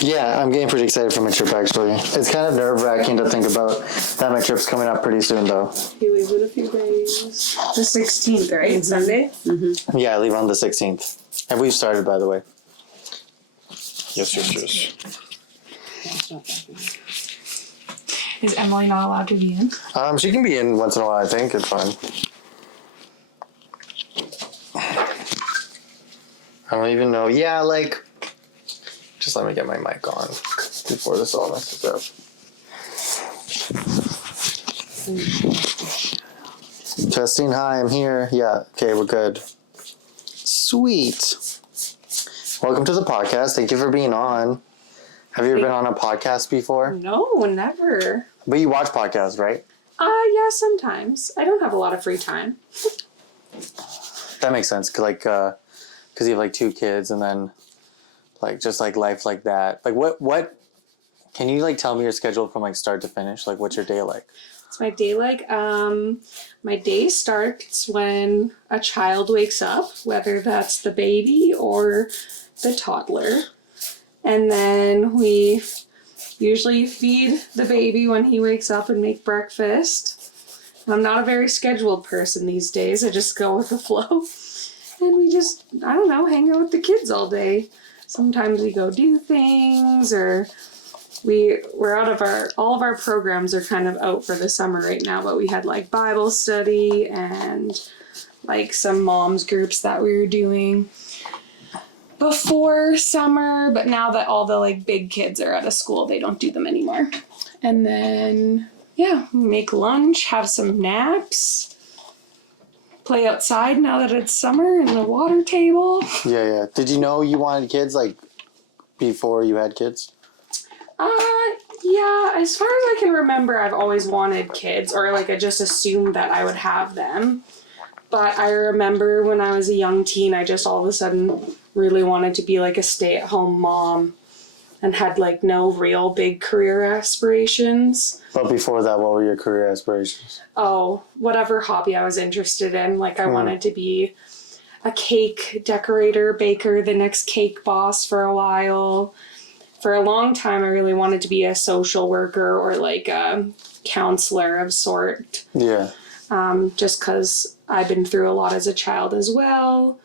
Yeah, I'm getting pretty excited for my trip, actually. It's kind of nerve-wracking to think about that my trip's coming up pretty soon, though. You leave in a few days. The 16th, right? Mm-hmm. Sunday? Mm-hmm. Yeah, I leave on the 16th. And we've started, by the way. Yes. Is Emily not allowed to be in? She can be in once in a while, I think. It's fine. I don't even know. Yeah, like... Just let me get my mic on before this all messes up. Testing, hi, I'm here. Yeah, okay, we're good. Sweet. Welcome to the podcast. Thank you for being on. Have you ever been on a podcast before? No, never. But you watch podcasts, right? Yeah, sometimes. I don't have a lot of free time. That makes sense. Like, because you have like 2 kids and then like just like life like that. Like what can you like tell me your schedule from like start to finish? Like what's your day like? What's my day like? My day starts when a child wakes up, whether that's the baby or the toddler. And then we usually feed the baby when he wakes up and make breakfast. I'm not a very scheduled person these days. I just go with the flow. And we just, I don't know, hang out with the kids all day. Sometimes we go do things, or we're out of all of our programs are kind of out for the summer right now, but we had like Bible study and like some moms groups that we were doing before summer, but now that all the like big kids are out of school, they don't do them anymore. And then, yeah, make lunch, have some naps, play outside now that it's summer in the water table. Yeah. Did you know you wanted kids like before you had kids? Yeah, as far as I can remember, I've always wanted kids, or like I just assumed that I would have them. But I remember when I was a young teen, I just all of a sudden really wanted to be like a stay-at-home mom and had like no real big career aspirations. But before that, what were your career aspirations? Oh, whatever hobby I was interested in. Like I wanted to be a cake decorator, baker, the next cake boss for a while. For a long time, I really wanted to be a social worker or like a counselor of sort. Yeah. Just because I've been through a lot as a child as well.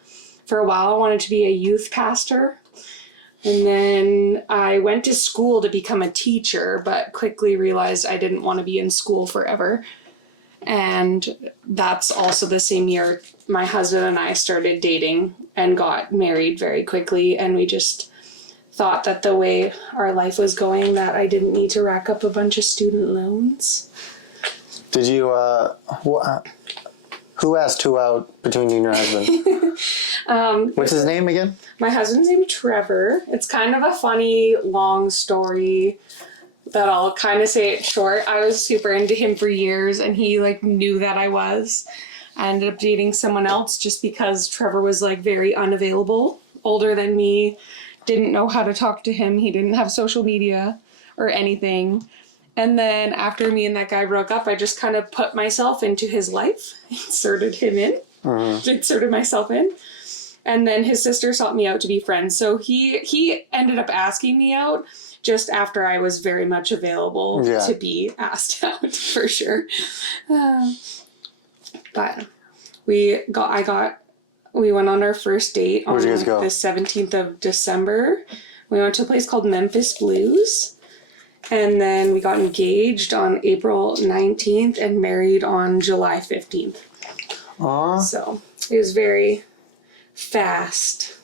For a while, I wanted to be a youth pastor. And then I went to school to become a teacher, but quickly realized I didn't want to be in school forever. And that's also the same year my husband and I started dating and got married very quickly. And we just thought that the way our life was going, that I didn't need to rack up a bunch of student loans. Did you, who asked who out between you and your husband? What's his name again? My husband's named Trevor. It's kind of a funny, long story that I'll kind of say it short. I was super into him for years, and he like knew that I was. I ended up dating someone else just because Trevor was like very unavailable, older than me, didn't know how to talk to him. He didn't have social media or anything. And then after me and that guy broke up, I just kind of put myself into his life, inserted myself in. And then his sister sought me out to be friends. So he ended up asking me out just after I was very much available to be asked out, for sure. But we went on our first date on the 17th of December. We went to a place called Memphis Blues. And then we got engaged on April 19th and married on July 15th. Aww. So it was very fast.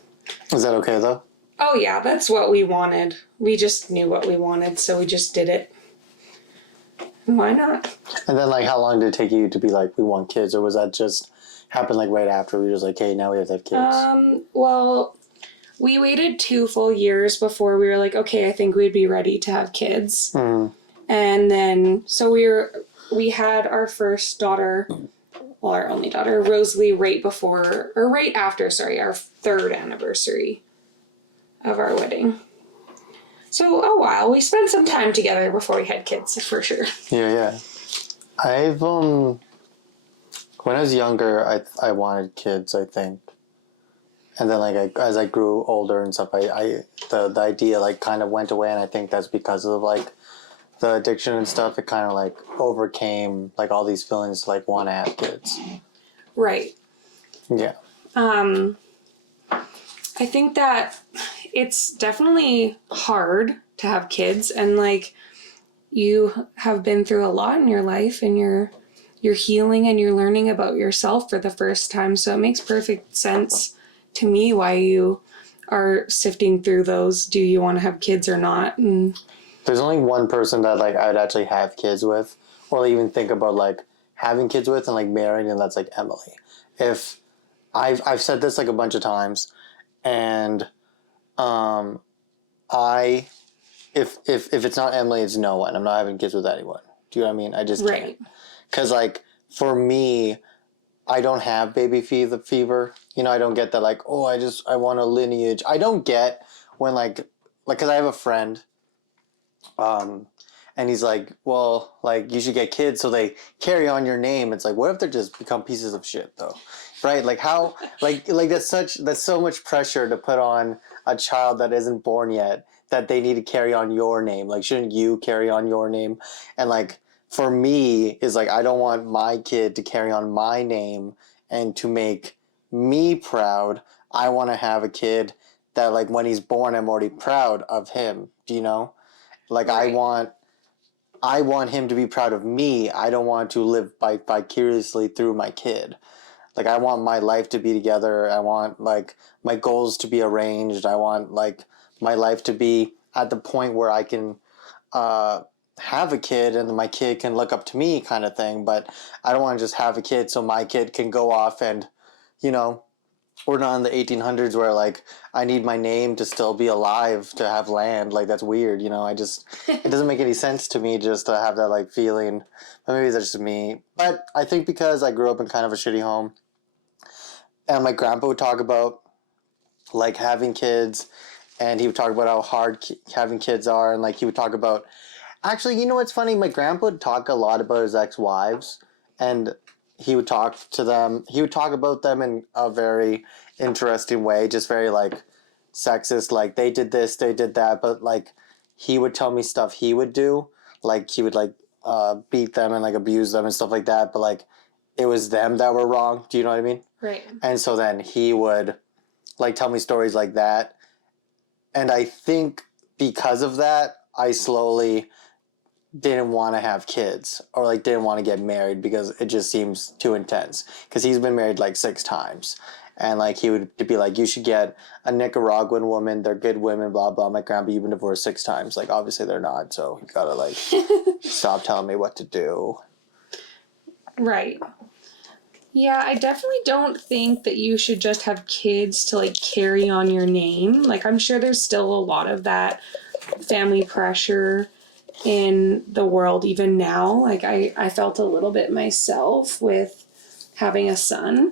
Was that okay, though? Oh, yeah, that's what we wanted. We just knew what we wanted, so we just did it. Why not? And then, like, how long did it take you to be like, we want kids? Or was that just happen like right after? We were just like, hey, now we have to have kids. Well, we waited 2 full years before we were like, okay, I think we'd be ready to have kids. Mm. And then, so we had our first daughter, well, our only daughter, Rosalie, right after our 3rd anniversary of our wedding. So a while. We spent some time together before we had kids, for sure. Yeah. I've, when I was younger, I wanted kids, I think. And then like as I grew older and stuff, the idea like kind of went away, and I think that's because of like the addiction and stuff. It kind of like overcame like all these feelings to like want to have kids. Right. Yeah. I think that it's definitely hard to have kids, and like you have been through a lot in your life, and you're healing and you're learning about yourself for the first time. So it makes perfect sense to me why you are sifting through those. Do you want to have kids or not? And There's only one person that like I'd actually have kids with, or even think about like having kids with and like marrying, and that's like Emily. If I've said this like a bunch of times, and I if it's not Emily, it's no one. I'm not having kids with anyone. Do you know what I mean? I just can't. Because like for me, I don't have baby fever. You know, I don't get that like, oh, I want a lineage. I don't get when like because I have a friend, and he's like, well, like you should get kids so they carry on your name. It's like, what if they just become pieces of shit though, right? Like how like that's so much pressure to put on a child that isn't born yet, that they need to carry on your name. Like, shouldn't you carry on your name? And like for me is like I don't want my kid to carry on my name and to make me proud. I want to have a kid that like when he's born, I'm already proud of him. Do you know? Like Right. I want him to be proud of me. I don't want to live vicariously through my kid. Like I want my life to be together. I want like my goals to be arranged. I want like my life to be at the point where I can have a kid and my kid can look up to me, kind of thing. But I don't want to just have a kid so my kid can go off and, you know, we're not in the 1800s where like I need my name to still be alive to have land. Like that's weird, you know. It doesn't make any sense to me just to have that like feeling. But maybe that's just me. But I think because I grew up in kind of a shitty home, and my grandpa would talk about like having kids, and he would talk about how hard having kids are, and like he would talk about actually, you know what's funny? My grandpa would talk a lot about his ex-wives, and he would talk to them. He would talk about them in a very interesting way, just very like sexist. Like they did this, they did that, but like he would tell me stuff he would do. Like he would like beat them and like abuse them and stuff like that. But like it was them that were wrong. Do you know what I mean? Right. And so then he would like tell me stories like that, and I think because of that, I slowly didn't want to have kids or like didn't want to get married because it just seems too intense. Because he's been married like 6 times, and like he would be like, you should get a Nicaraguan woman, they're good women, blah blah. My grandpa, you've been divorced 6 times. Like obviously they're not, so you gotta like stop telling me what to do. Right. Yeah, I definitely don't think that you should just have kids to like carry on your name. Like I'm sure there's still a lot of that family pressure in the world even now. Like I felt a little bit myself with having a son,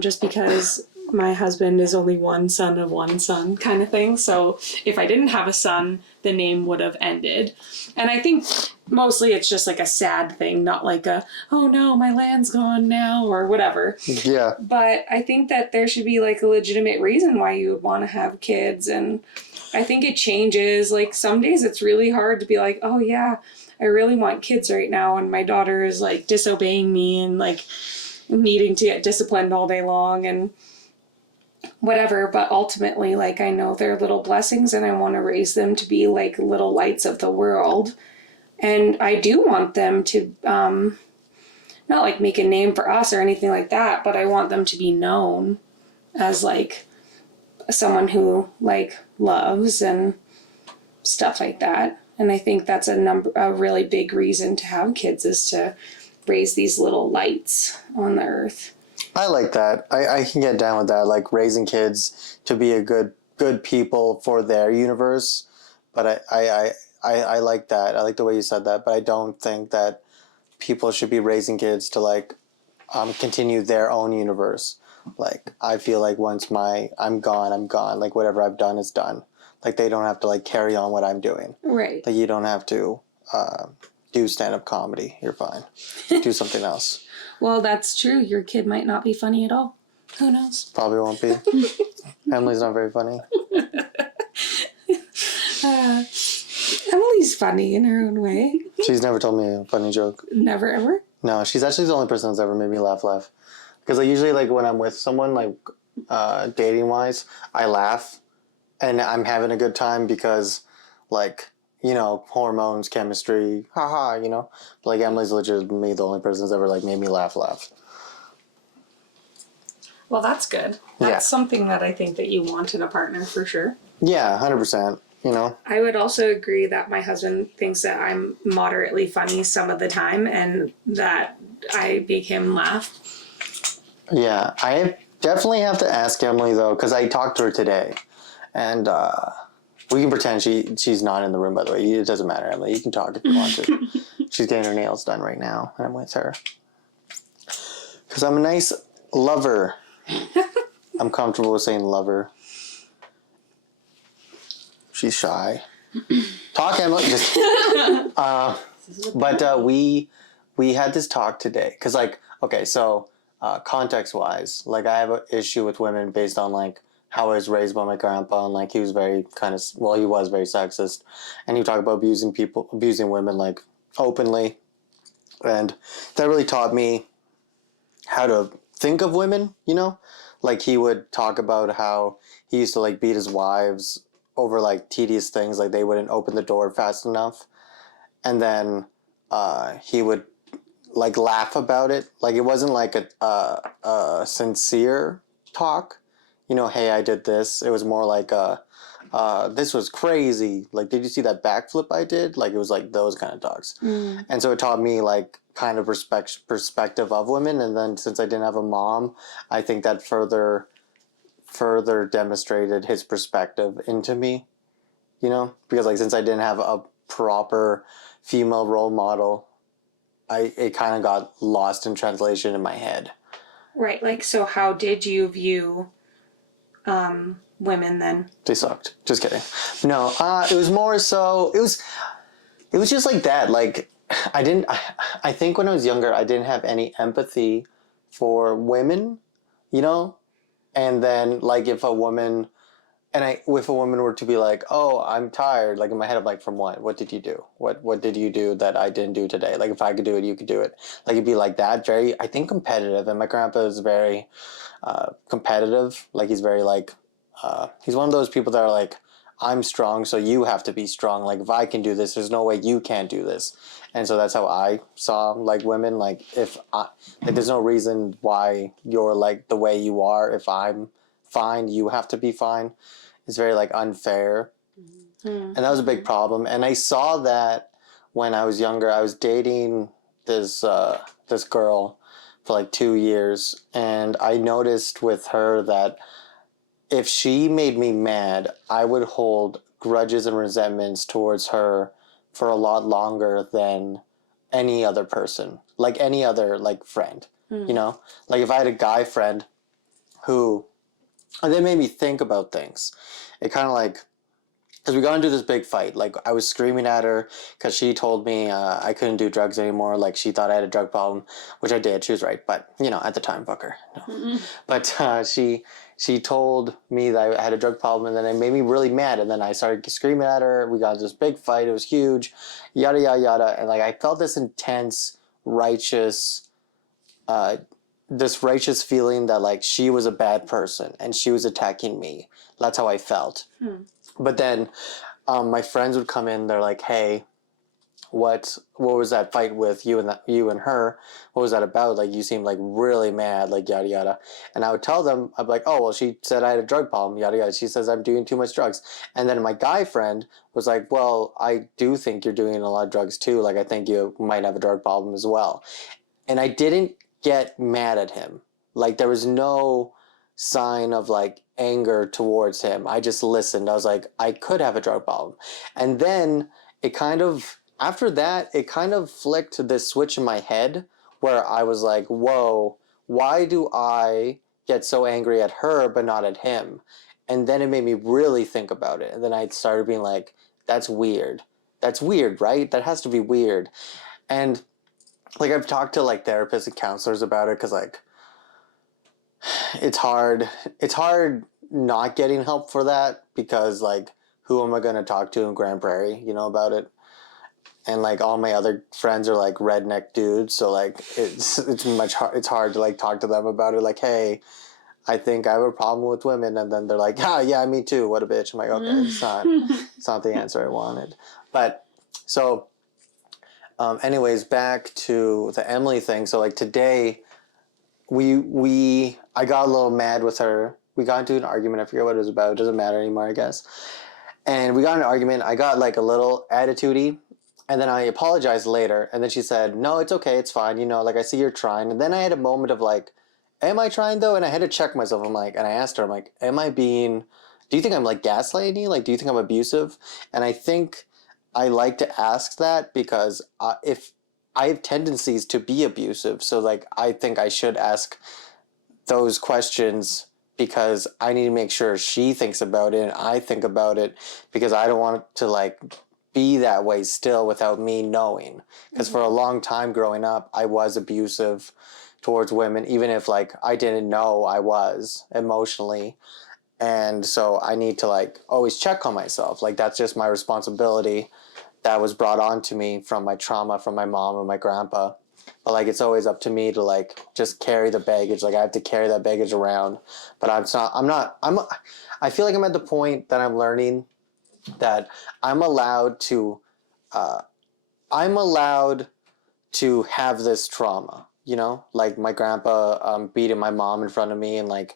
just because my husband is only one son of one son kind of thing. So if I didn't have a son, the name would have ended. And I think mostly it's just like a sad thing, not like a, oh no, my land's gone now or whatever. Yeah. But I think that there should be like a legitimate reason why you would want to have kids. And I think it changes. Like some days it's really hard to be like, oh yeah, I really want kids right now. And my daughter is like disobeying me and like needing to get disciplined all day long and whatever. But ultimately, like I know they're little blessings and I want to raise them to be like little lights of the world. And I do want them to, not like make a name for us or anything like that, but I want them to be known as like someone who like loves and stuff like that. And I think that's a really big reason to have kids is to raise these little lights on the earth. I like that. I can get down with that. Like raising kids to be a good people for their universe. But I like that. I like the way you said that. But I don't think that people should be raising kids to like continue their own universe. Like I feel like once I'm gone. Like whatever I've done is done. Like they don't have to like carry on what I'm doing. Right. Like you don't have to do stand-up comedy. You're fine. Do something else. Well, that's true. Your kid might not be funny at all. Who knows? Probably won't be. Emily's not very funny. Emily's funny in her own way. She's never told me a funny joke. Never ever. No, she's actually the only person that's ever made me laugh. Because like usually like when I'm with someone like dating wise, I laugh and I'm having a good time because like, you know, hormones, chemistry, haha, you know. But, like Emily's legitimately the only person that's ever like made me laugh. Well, that's good. That's something that I think that you want in a partner for sure. Yeah, 100%. You know. I would also agree that my husband thinks that I'm moderately funny some of the time and that I make him laugh. Yeah, I definitely have to ask Emily though, because I talked to her today, and we can pretend she's not in the room. By the way, it doesn't matter, Emily. You can talk if you want to. She's getting her nails done right now, and I'm with her because I'm a nice lover. I'm comfortable with saying lover. She's shy. Talk, Emily. Just, but we had this talk today because, like, okay, so context wise, like, I have an issue with women based on like how I was raised by my grandpa, and like he was very he was very sexist, and he talked about abusing women like openly, and that really taught me how to think of women, you know? Like he would talk about how he used to like beat his wives over like tedious things, like they wouldn't open the door fast enough. And then he would like laugh about it. Like it wasn't like a sincere talk, you know, hey, I did this. It was more like this was crazy. Like, did you see that backflip I did? Like, it was like those kind of talks. And so it taught me like kind of perspective of women. And then since I didn't have a mom, I think that further demonstrated his perspective into me, you know, because like since I didn't have a proper female role model, it kind of got lost in translation in my head. Right. Like, so how did you view women then? They sucked. Just kidding. No, it was more so, it was just like that. Like, I think when I was younger, I didn't have any empathy for women, you know? And then, like, if a woman were to be like, oh, I'm tired, like in my head, I'm like, from what? What did you do? What did you do that I didn't do today? Like, if I could do it, you could do it. Like, it'd be like that, very, I think, competitive. And my grandpa is very competitive. Like, he's very, like, he's one of those people that are like, I'm strong, so you have to be strong. Like, if I can do this, there's no way you can't do this. And so that's how I saw, like, women. Like, there's no reason why you're, like, the way you are. If I'm fine, you have to be fine. It's very, like, unfair. And that was a big problem. And I saw that when I was younger. I was dating this girl for, like, 2 years. And I noticed with her that if she made me mad, I would hold grudges and resentments towards her for a lot longer than any other person, like any other like friend, you know? Like if I had a guy friend who, and they made me think about things. It kind of like, because we got into this big fight. Like I was screaming at her because she told me I couldn't do drugs anymore. Like she thought I had a drug problem, which I did. She was right, but you know, at the time, fuck her. No. But she told me that I had a drug problem, and then it made me really mad. And then I started screaming at her. We got into this big fight. It was huge, yada yada yada. And like I felt this intense, righteous, this righteous feeling that like she was a bad person and she was attacking me. That's how I felt. But then my friends would come in. They're like, "Hey, what was that fight with you and her? What was that about? Like, you seemed like really mad, like yada yada." And I would tell them, I'd be like, "Oh, well, she said I had a drug problem, yada yada. She says I'm doing too much drugs." And then my guy friend was like, "Well, I do think you're doing a lot of drugs too. Like, I think you might have a drug problem as well." And I didn't get mad at him. Like, there was no sign of like anger towards him. I just listened. I was like, I could have a drug problem. And then after that, it kind of flicked this switch in my head where I was like, whoa, why do I get so angry at her but not at him? And then it made me really think about it. And then I started being like, that's weird. That's weird, right? That has to be weird. And like I've talked to like therapists and counselors about it because like it's hard. It's hard not getting help for that because like who am I going to talk to in Grand Prairie, about it? And like all my other friends are like redneck dudes, so like it's hard to like talk to them about it like, hey, I think I have a problem with women, and then they're like, yeah, me too, what a bitch. I'm like, okay, it's not the answer I wanted. But so anyways, back to the Emily thing. So like today I got a little mad with her. We got into an argument. I forget what it was about. It doesn't matter anymore, I guess. And we got in an argument. I got like a little attitude-y. And then I apologized later. And then she said, no, it's okay. It's fine. Like I see you're trying. And then I had a moment of like, am I trying though? And I had to check myself. I'm like, and I asked her, I'm like, do you think I'm like gaslighting you? Like, do you think I'm abusive? And I think I like to ask that because if I have tendencies to be abusive. So like, I think I should ask those questions because I need to make sure she thinks about it and I think about it because I don't want it to like be that way still without me knowing. Because for a long time growing up, I was abusive towards women, even if like I didn't know I was emotionally. And so I need to like always check on myself. Like that's just my responsibility that was brought on to me from my trauma from my mom and my grandpa. But like it's always up to me to like just carry the baggage. Like I have to carry that baggage around. But I feel like I'm at the point that I'm learning that I'm allowed to have this trauma, like my grandpa beating my mom in front of me and like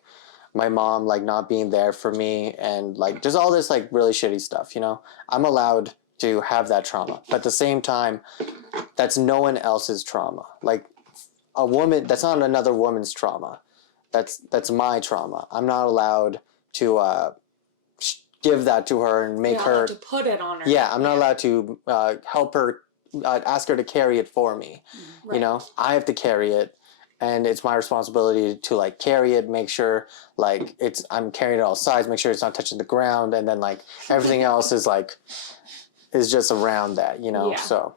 my mom like not being there for me and like just all this like really shitty stuff, I'm allowed to have that trauma. But at the same time, that's no one else's trauma. Like a woman, that's not another woman's trauma. That's my trauma. I'm not allowed to give that to her and make her to put it on her. Yeah, I'm not allowed to help her, ask her to carry it for me. Right. I have to carry it, and it's my responsibility to like carry it, make sure like I'm carrying it all sides, make sure it's not touching the ground, and then like everything else is just around that, Yeah. So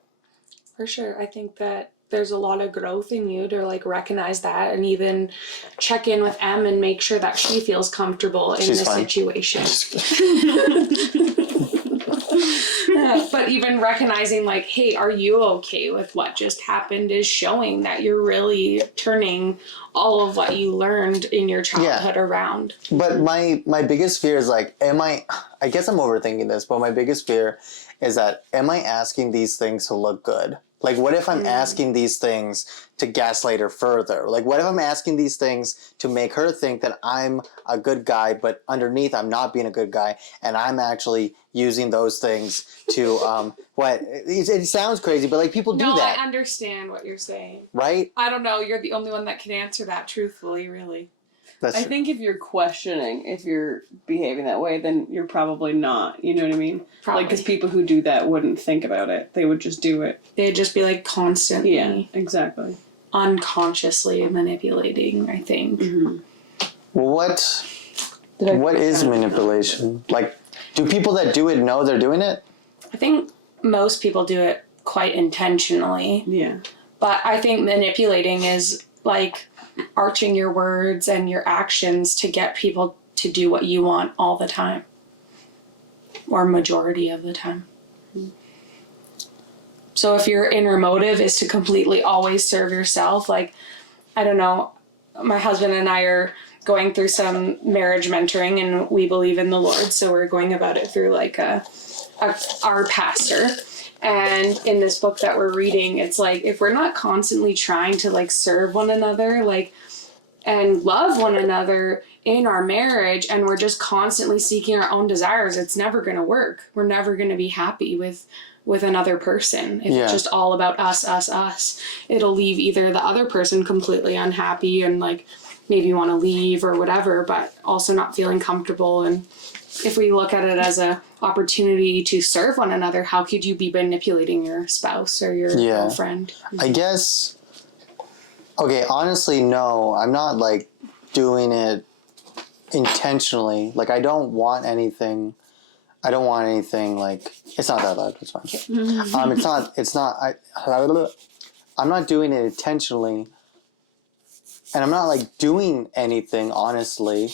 For sure. I think that there's a lot of growth in you to like recognize that and even check in with Em and make sure that she feels comfortable in She's this fine. situation. But even recognizing like, hey, are you okay with what just happened is showing that you're really turning all of what you learned in your childhood around. But my biggest fear is like, I guess I'm overthinking this, but my biggest fear is that am I asking these things to look good? Like, what if I'm asking these things to gaslight her further? Like, what if I'm asking these things to make her think that I'm a good guy, but underneath I'm not being a good guy, and I'm actually using those things to, it sounds crazy, but like people do that. No, I understand what you're saying. Right? I don't know. You're the only one that can answer that truthfully, really. I think if you're questioning if you're behaving that way, then you're probably not. You know what I mean? Probably. Like, because people who do that wouldn't think about it. They would just do it. They'd just be like constantly. Yeah, exactly. Unconsciously manipulating, I think. Mm-hmm. Well, what is manipulation? Like, do people that do it know they're doing it? I think most people do it quite intentionally. Yeah. But I think manipulating is like arching your words and your actions to get people to do what you want all the time. Or majority of the time. So if your inner motive is to completely always serve yourself, like, I don't know, my husband and I are going through some marriage mentoring and we believe in the Lord, so we're going about it through like our pastor. And in this book that we're reading, it's like, if we're not constantly trying to like serve one another, like, and love one another in our marriage, and we're just constantly seeking our own desires, it's never going to work. We're never going to be happy with another person. If it's just all about us, it'll leave either the other person completely unhappy and like maybe want to leave or whatever, but also not feeling comfortable. And if we look at it as a opportunity to serve one another, how could you be manipulating your spouse or your girlfriend? I guess, okay, honestly, no, I'm not like doing it intentionally. Like, I don't want anything like, it's not that loud, it's fine. I'm not doing it intentionally. and I'm not like doing anything honestly,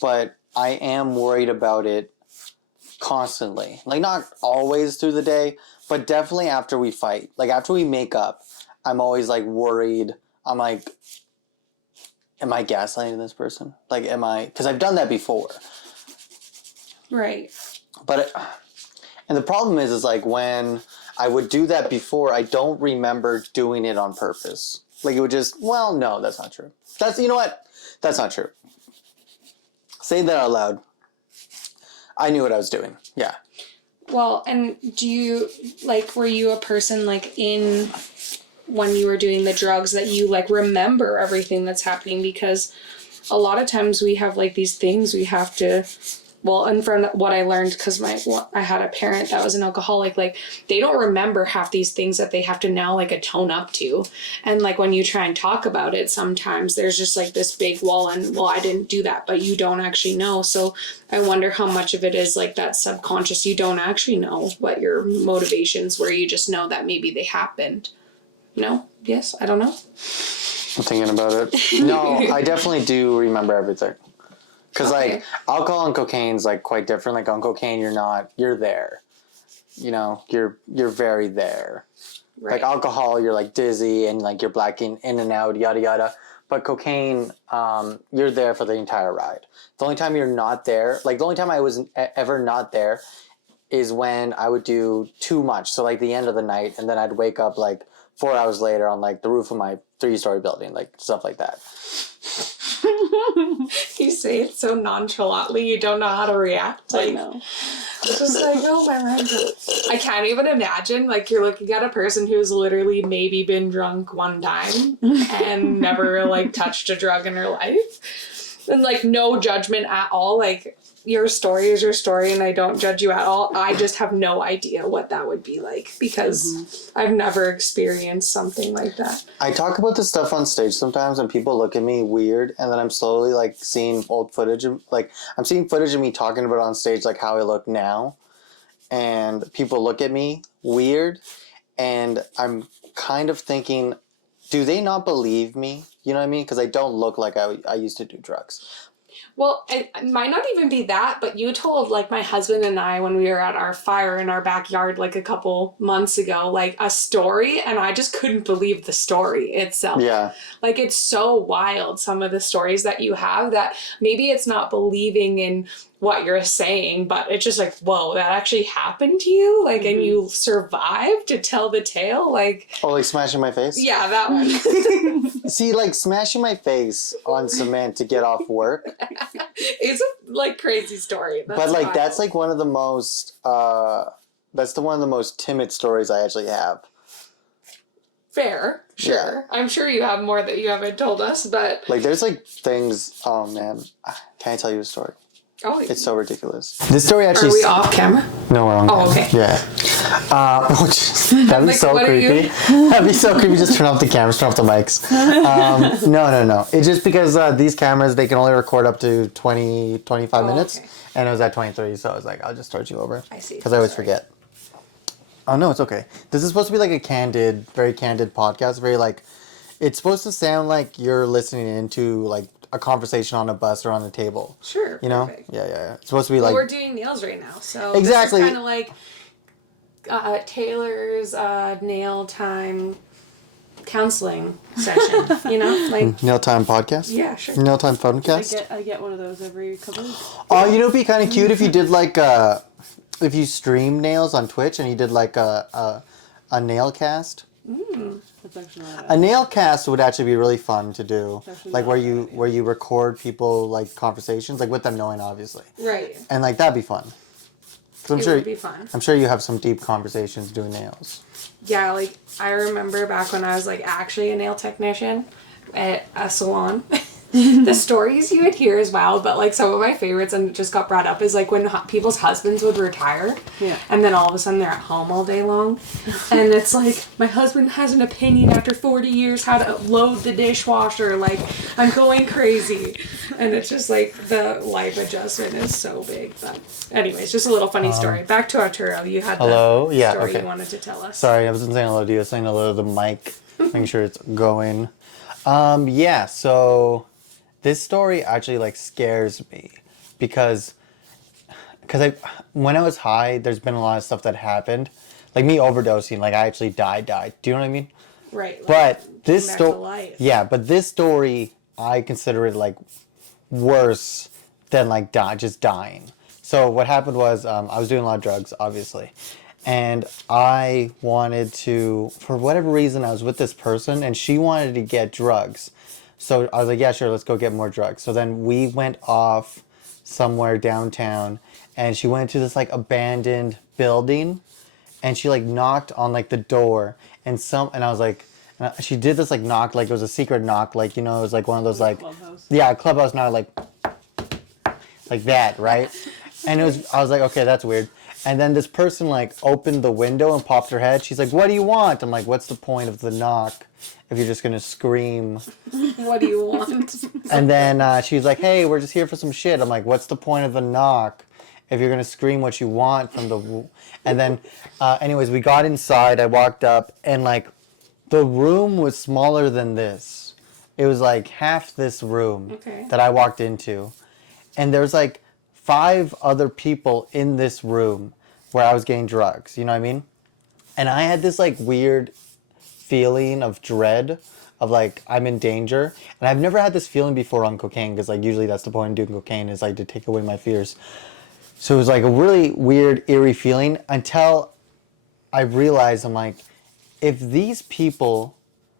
but I am worried about it constantly. Like not always through the day, but definitely after we fight. Like after we make up, I'm always like worried. I'm like, am I gaslighting this person? Like, am I? Because I've done that before. Right. But, and the problem is like when I would do that before, I don't remember doing it on purpose. Like it would just, well, no, that's not true. You know what? That's not true. Saying that out loud, I knew what I was doing. Yeah. Well, and do you, like, were you a person, like, when you were doing the drugs that you, like, remember everything that's happening? Because a lot of times we have, like, these things we have to, well, and from what I learned, because I had a parent that was an alcoholic, like, they don't remember half these things that they have to now, like, atone up to. And, like, when you try and talk about it, sometimes there's just, like, this big wall and, well, I didn't do that, but you don't actually know. So I wonder how much of it is, like, that subconscious. You don't actually know what your motivations were. You just know that maybe they happened. No? Yes? I don't know. I'm thinking about it. No, I definitely do remember everything. Because, Okay. like, alcohol and cocaine's, like, quite different. Like, on cocaine, you're there. You know, you're very there. Right. Like, alcohol, you're, like, dizzy and, like, you're blacking in and out, yada, yada. But cocaine, you're there for the entire ride. The only time you're not there, like, the only time I was ever not there is when I would do too much. So, like, the end of the night, and then I'd wake up, like, 4 hours later on, like, the roof of my 3-story building, like, stuff like that. You say it so nonchalantly, you don't know how to react. Like, I know. it's just like, oh, my mind. I can't even imagine, like, you're looking at a person who's literally maybe been drunk one time and never, like, touched a drug in her life. And, like, no judgment at all. Like, your story is your story, and I don't judge you at all. I just have no idea what that would be like because I've never experienced something like that. I talk about this stuff on stage sometimes, and people look at me weird, and then I'm slowly, like, seeing old footage of, like, I'm seeing footage of me talking about it on stage, like, how I look now, and people look at me weird, and I'm kind of thinking, do they not believe me? You know what I mean? Because I don't look like I used to do drugs. Well, it might not even be that, but you told, like, my husband and I when we were at our fire in our backyard, like, a couple months ago, like, a story, and I just couldn't believe the story itself. Yeah. Like, it's so wild, some of the stories that you have, that maybe it's not believing in what you're saying, but it's just like, whoa, that actually happened to you? Like, and you survived to tell the tale? Like... Oh, like smashing my face? Yeah, that one. See, like, smashing my face on cement to get off work. It's a, like, crazy story. But, like, wild. that's, like, one of the most, that's one of the most timid stories I actually have. Fair, sure. Yeah. I'm sure you have more that you haven't told us, but... Like, there's, like, things, oh, man. Can I tell you a story? Oh, It's so ridiculous. This story actually... Are we off camera? No, we're on Oh, camera. okay. Yeah. That'd be Like, so what are you- creepy. That'd be so creepy. Just turn off the cameras, turn off the mics. No. It's just because these cameras, they can only record up to 20, 25 minutes. Okay. And it was at 23, so I was like, I'll just start you over. I see. Because I always Sorry. forget. Oh, no, it's okay. This is supposed to be like a very candid podcast. Very, like, it's supposed to sound like you're listening into, like, a conversation on a bus or on a table. Sure. You know? Perfect. Yeah. It's supposed to be Well, like... we're doing nails right now, so... Exactly. This is kind of like Taylor's nail time counseling session, you know? Like... Nail Time Podcast? Yeah, sure. Nail Time Podcast? I get one of those every couple weeks. Oh, you know, it'd be kind of cute if you did like if you stream nails on Twitch and you did like a nail cast. That's actually not A nail cast would actually be really fun to do, actually like not where you record people like conversations, like with them knowing obviously, Right. and like that'd be fun. 'Cause I'm It sure would be fun. I'm sure you have some deep conversations doing nails. Yeah, like, I remember back when I was, like, actually a nail technician at a salon. The stories you would hear is wild, but, like, some of my favorites, and it just got brought up, is, like, when people's husbands would retire. Yeah. And then all of a sudden they're at home all day long. And it's like, my husband has an opinion after 40 years how to load the dishwasher. Like, I'm going crazy. And it's just, like, the life adjustment is so big. But anyways, just a little funny story. Back to Arturo. You had Hello? the Yeah, story okay. you wanted to tell us. Sorry, I wasn't saying hello to you. I was saying hello to the mic, making sure it's going. Yeah, so this story actually like scares me because I when I was high, there's been a lot of stuff that happened. Like me overdosing, like I actually died. Do you know what I mean? Right. Like, But came this back to story, life. yeah, but this story, I consider it like worse than like just dying. So what happened was I was doing a lot of drugs, obviously, and I wanted to, for whatever reason, I was with this person, and she wanted to get drugs. So I was like, yeah, sure, let's go get more drugs. So then we went off somewhere downtown, and she went to this like abandoned building, and she like knocked on like the door, and I was like, she did this like knock, like it was a secret knock, like, you know, it was like one of those like, Clubhouse. yeah, a clubhouse knock, like that, right? And I was like, okay, that's weird. And then this person like opened the window and popped her head. She's like, what do you want? I'm like, what's the point of the knock if you're just gonna scream? What do you want? And then she was like, hey, we're just here for some shit. I'm like, what's the point of the knock if you're gonna scream what you want from the? And then, anyways, we got inside. I walked up, and like, the room was smaller than this. It was like half this room Okay. that I walked into, and there's like 5 other people in this room where I was getting drugs. You know what I mean? And I had this like weird feeling of dread of like I'm in danger, and I've never had this feeling before on cocaine, because like usually that's the point of doing cocaine, is like to take away my fears. So it was like a really weird, eerie feeling until I realized, I'm like, if these people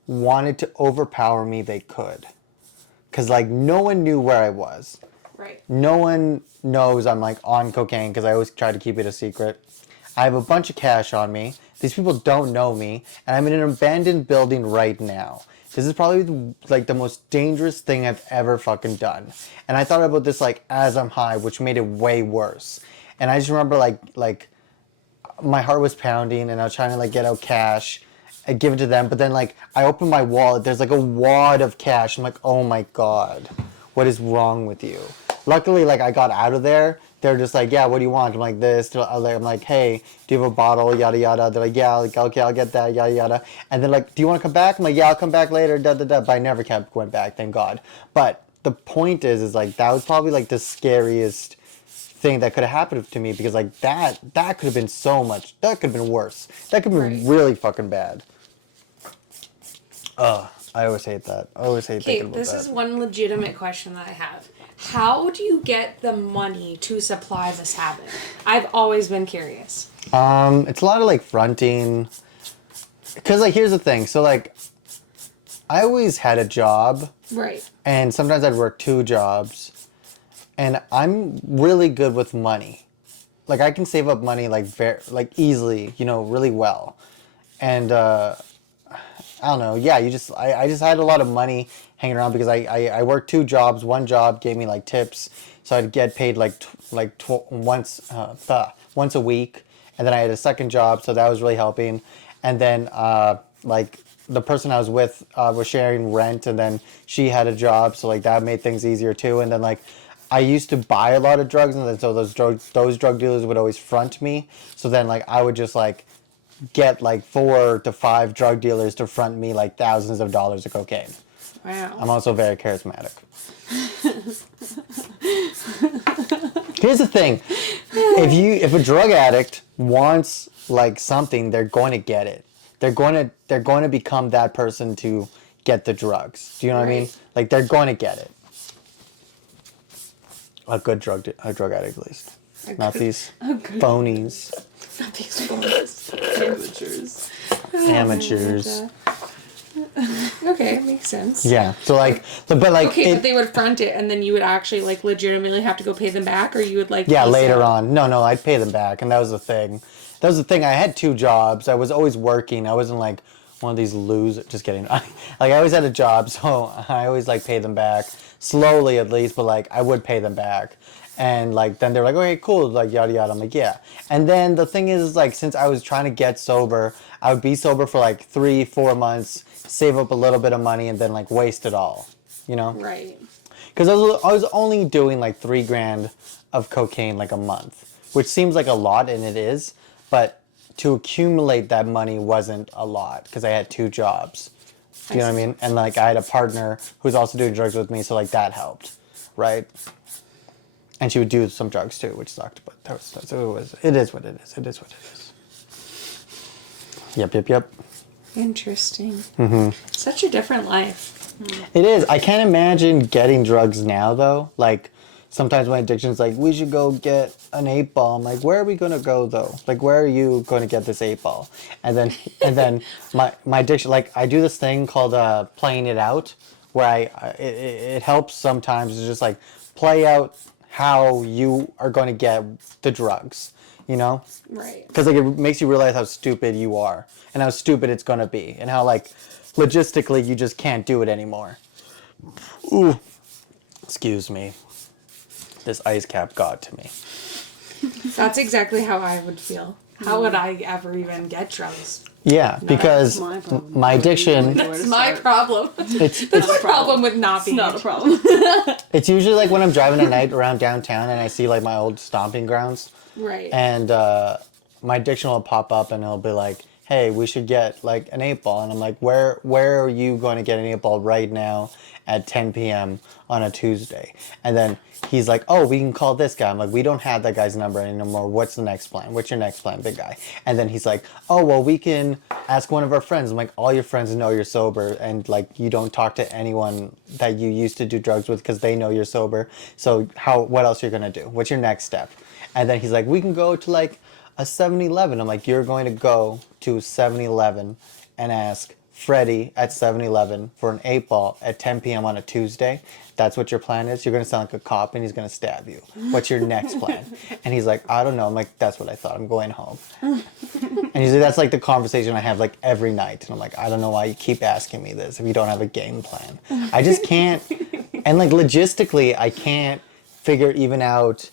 wanted to overpower me, they could, because like no one knew where I was. Right. No one knows I'm like on cocaine, because I always try to keep it a secret. I have a bunch of cash on me. These people don't know me, and I'm in an abandoned building right now. This is probably like the most dangerous thing I've ever fucking done. And I thought about this like as I'm high, which made it way worse. And I just remember like my heart was pounding, and I was trying to like get out cash and give it to them. But then like I opened my wallet, there's like a wad of cash. I'm like, oh my God, what is wrong with you? Luckily, like I got out of there. They're just like, yeah, what do you want? I'm like, this. I'm like, hey, do you have a bottle? Yada yada. They're like, yeah, like, okay, I'll get that. Yada yada. And then like, do you want to come back? I'm like, yeah, I'll come back later. Da da da. But I never kept going back, thank God. But the point is like that was probably like the scariest thing that could have happened to me, because like that could have been so much. That could have been worse. That could have been really fucking bad. Ugh, I always hate that. I always hate Okay, thinking about this that. is one legitimate question that I have. How do you get the money to supply this habit? I've always been curious. It's a lot of like fronting. Cause like here's the thing. So like, I always had a job, Right. and sometimes I'd work 2 jobs, and I'm really good with money. Like I can save up money like like easily, you know, really well, and I don't know. Yeah, I just had a lot of money hanging around, because I worked 2 jobs. One job gave me like tips, so I'd get paid like once a week, and then I had a second job, so that was really helping. And then like the person I was with was sharing rent, and then she had a job, so like that made things easier too. And then like I used to buy a lot of drugs, and then so those drug dealers would always front me. So then like I would just like get like 4 to 5 drug dealers to front me like thousands of dollars of cocaine. Wow. I'm also very charismatic. Here's the thing. If a drug addict wants like something, they're going to get it. They're going to become that person to get the drugs. Do you know what I mean? Right. Like they're going to get it. A good drug addict at least. Not these phonies. Not these boys. Amateurs. Amateurs. Okay, makes sense. Yeah. So like, but like, Okay, but they would front it, and then you would actually like legitimately have to go pay them back, or you would like. yeah, piece later it? on. No, I'd pay them back, and that was the thing. That was the thing. I had 2 jobs. I was always working. I wasn't like one of these losers. Just kidding. Like I always had a job, so I always like pay them back slowly at least, but like I would pay them back. And like then they're like, okay, cool, like yada yada. I'm like, yeah. And then the thing is like, since I was trying to get sober, I would be sober for like 3-4 months, save up a little bit of money, and then like waste it all, you know? Right. Because I was only doing like $3,000 of cocaine like a month, which seems like a lot, and it is, but to accumulate that money wasn't a lot, because I had 2 jobs. Do you know what I mean? And like I had a partner who's also doing drugs with me, so like that helped, right? And she would do some drugs too, which sucked, but it is what it is. It is what it is. Yep. Interesting. Such a different life. It is. I can't imagine getting drugs now though. Like sometimes my addiction's like, we should go get an 8-ball. I'm like, where are we gonna go though? Like, where are you going to get this 8-ball? And then my addiction, like I do this thing called playing it out, where it helps sometimes to just like play out how you are going to get the drugs, you know? Right. Because like it makes you realize how stupid you are and how stupid it's going to be and how like logistically you just can't do it anymore. Ooh, excuse me. This ice cap got to me. That's exactly how I would feel. How would I ever even get drugs? Yeah, because my problem. my addiction, That's my problem. it's That's my problem with not It's being not a problem. it's usually like when I'm driving at night around downtown and I see like my old stomping grounds. Right. And my addiction will pop up and it'll be like, hey, we should get like an 8-ball. And I'm like, where are you going to get an 8-ball right now at 10 p.m. on a Tuesday? And then he's like, oh, we can call this guy. I'm like, we don't have that guy's number anymore. What's the next plan? What's your next plan, big guy? And then he's like, oh, well, we can ask one of our friends. I'm like, all your friends know you're sober and like you don't talk to anyone that you used to do drugs with because they know you're sober. So what else are you going to do? What's your next step? And then he's like, we can go to like a 7-Eleven. I'm like, you're going to go to 7-Eleven and ask Freddie at 7-Eleven for an 8-ball at 10 p.m. on a Tuesday. That's what your plan is? You're going to sound like a cop and he's going to stab you. What's your next plan? And he's like, I don't know. I'm like, that's what I thought. I'm going home. And usually that's like the conversation I have like every night. And I'm like, I don't know why you keep asking me this if you don't have a game plan. I just can't. And like logistically, I can't figure even out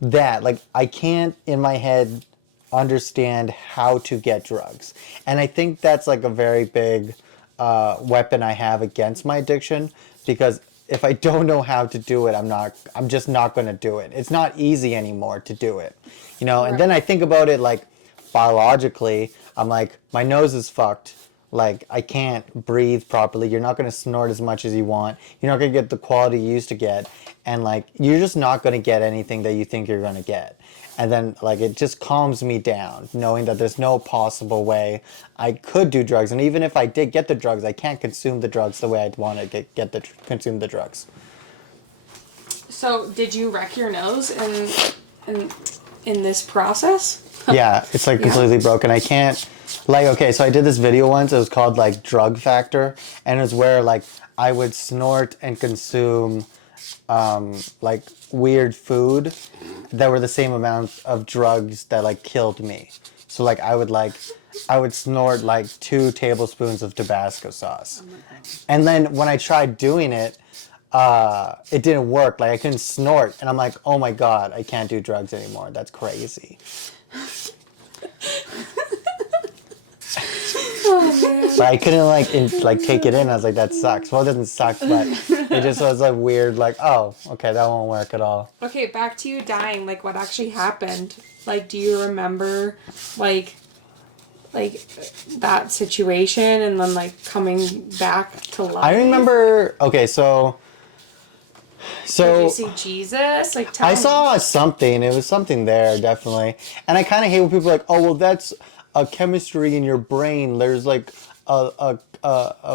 that. Like I can't in my head understand how to get drugs. And I think that's like a very big weapon I have against my addiction, because if I don't know how to do it, I'm just not going to do it. It's not easy anymore to do it, you know? And then I think about it like biologically, I'm like, my nose is fucked. Like I can't breathe properly. You're not going to snort as much as you want. You're not going to get the quality you used to get. And like, you're just not going to get anything that you think you're going to get. And then like, it just calms me down knowing that there's no possible way I could do drugs. And even if I did get the drugs, I can't consume the drugs the way I'd want to consume the drugs. So did you wreck your nose in this process? Yeah, it's like completely broken. I can't, like, okay, so I did this video once. It was called like Drug Factor. And it was where like I would snort and consume like weird food that were the same amount of drugs that like killed me. So like I would snort like 2 tablespoons of Tabasco sauce. And then when I tried doing it, it didn't work. Like I couldn't snort. And I'm like, oh my God, I can't do drugs anymore. That's crazy. Oh, man. But I couldn't like take it in. I was like, that sucks. Well, it doesn't suck, but it just was like weird, like, oh, okay, that won't work at all. Okay, back to you dying. Like, what actually happened? Like, do you remember, like that situation and then, like, coming back to life? I remember, okay, so... Did you see Jesus? Like, tell I me. saw something. It was something there, definitely. And I kind of hate when people are like, oh, well, that's a chemistry in your brain. There's, like, a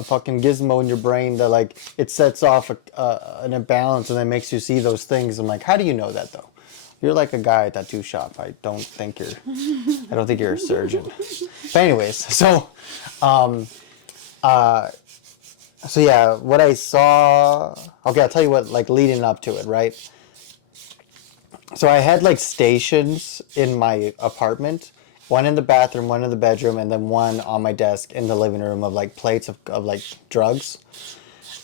fucking gizmo in your brain that, like, it sets off an imbalance and then makes you see those things. I'm like, how do you know that, though? You're like a guy at tattoo shop. I don't think you're a surgeon. But anyways, so yeah, what I saw, okay, I'll tell you what, like leading up to it, right? So I had like stations in my apartment, one in the bathroom, one in the bedroom, and then one on my desk in the living room of like plates of like drugs.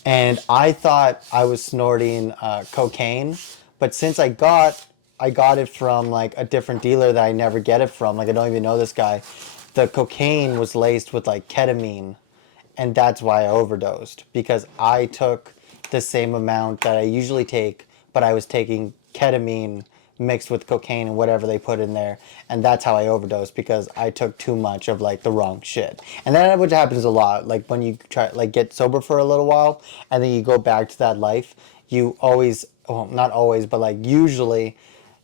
And I thought I was snorting cocaine, but since I got it from like a different dealer that I never get it from, like I don't even know this guy, the cocaine was laced with like ketamine. And that's why I overdosed, because I took the same amount that I usually take, but I was taking ketamine mixed with cocaine and whatever they put in there, and that's how I overdosed because I took too much of like the wrong shit. And that which happens a lot, like when you try like get sober for a little while and then you go back to that life, you always, well, not always, but like usually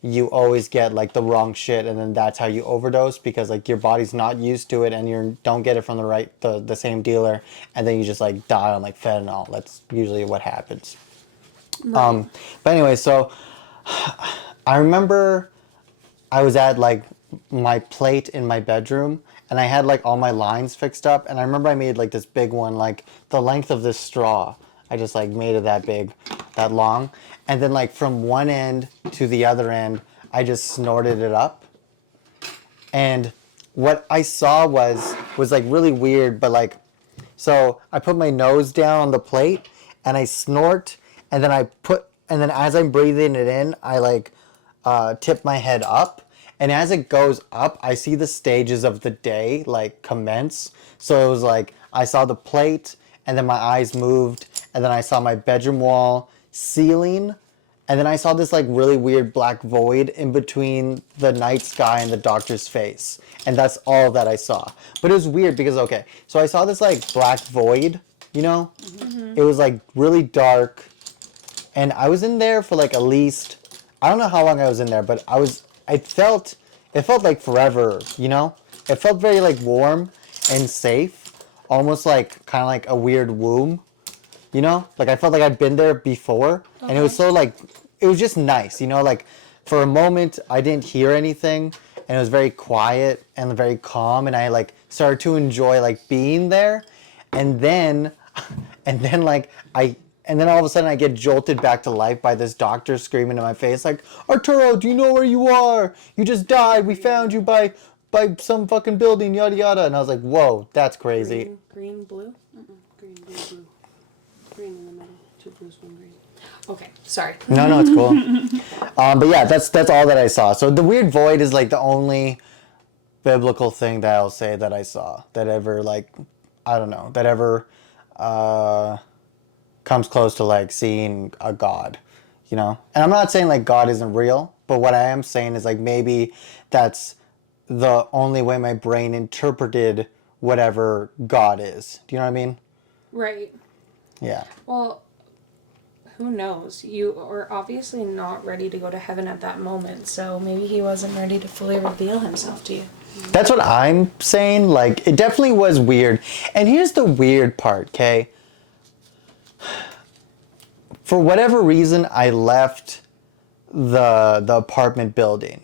you always get like the wrong shit, and then that's how you overdose because like your body's not used to it and you don't get it from the same dealer, and then you just like die on like fentanyl. That's usually what happens. Right. But anyway, so I remember I was at like my plate in my bedroom and I had like all my lines fixed up, and I remember I made like this big one, like the length of this straw. I just like made it that big, that long. And then like from one end to the other end, I just snorted it up. And what I saw was like really weird, but like, so I put my nose down on the plate and I snort, and then and then as I'm breathing it in, I like tip my head up. And as it goes up, I see the stages of the day like commence. So it was like I saw the plate, and then my eyes moved, and then I saw my bedroom wall, ceiling, and then I saw this like really weird black void in between the night sky and the doctor's face. And that's all that I saw. But it was weird because, okay, so I saw this like black void, you know? Mm-hmm. It was like really dark. And I was in there for like at least, I don't know how long I was in there, but it felt like forever, you know? It felt very like warm and safe, almost like kind of like a weird womb, you know? Like I felt like I'd been there before, and it was so like, it was just nice, you know? Like for a moment, I didn't hear anything, and it was very quiet and very calm, and I like started to enjoy like being there, and then and then all of a sudden I get jolted back to life by this doctor screaming in my face like, Arturo, do you know where you are? You just died. We found you by some fucking building, yada yada. And I was like, whoa, that's crazy. Green, blue? Green, blue, blue. Green in the middle. 2 blues, 1 green. Okay, sorry. No, it's cool. But yeah, that's all that I saw. So the weird void is like the only biblical thing that I'll say that I saw that ever like, I don't know, that ever comes close to like seeing a God, you know? And I'm not saying like God isn't real, but what I am saying is like maybe that's the only way my brain interpreted whatever God is. Do you know what I mean? Right. Yeah. Well, who knows? You were obviously not ready to go to heaven at that moment, so maybe he wasn't ready to fully reveal himself to you. That's what I'm saying. Like, it definitely was weird. And here's the weird part, okay? For whatever reason, I left the apartment building.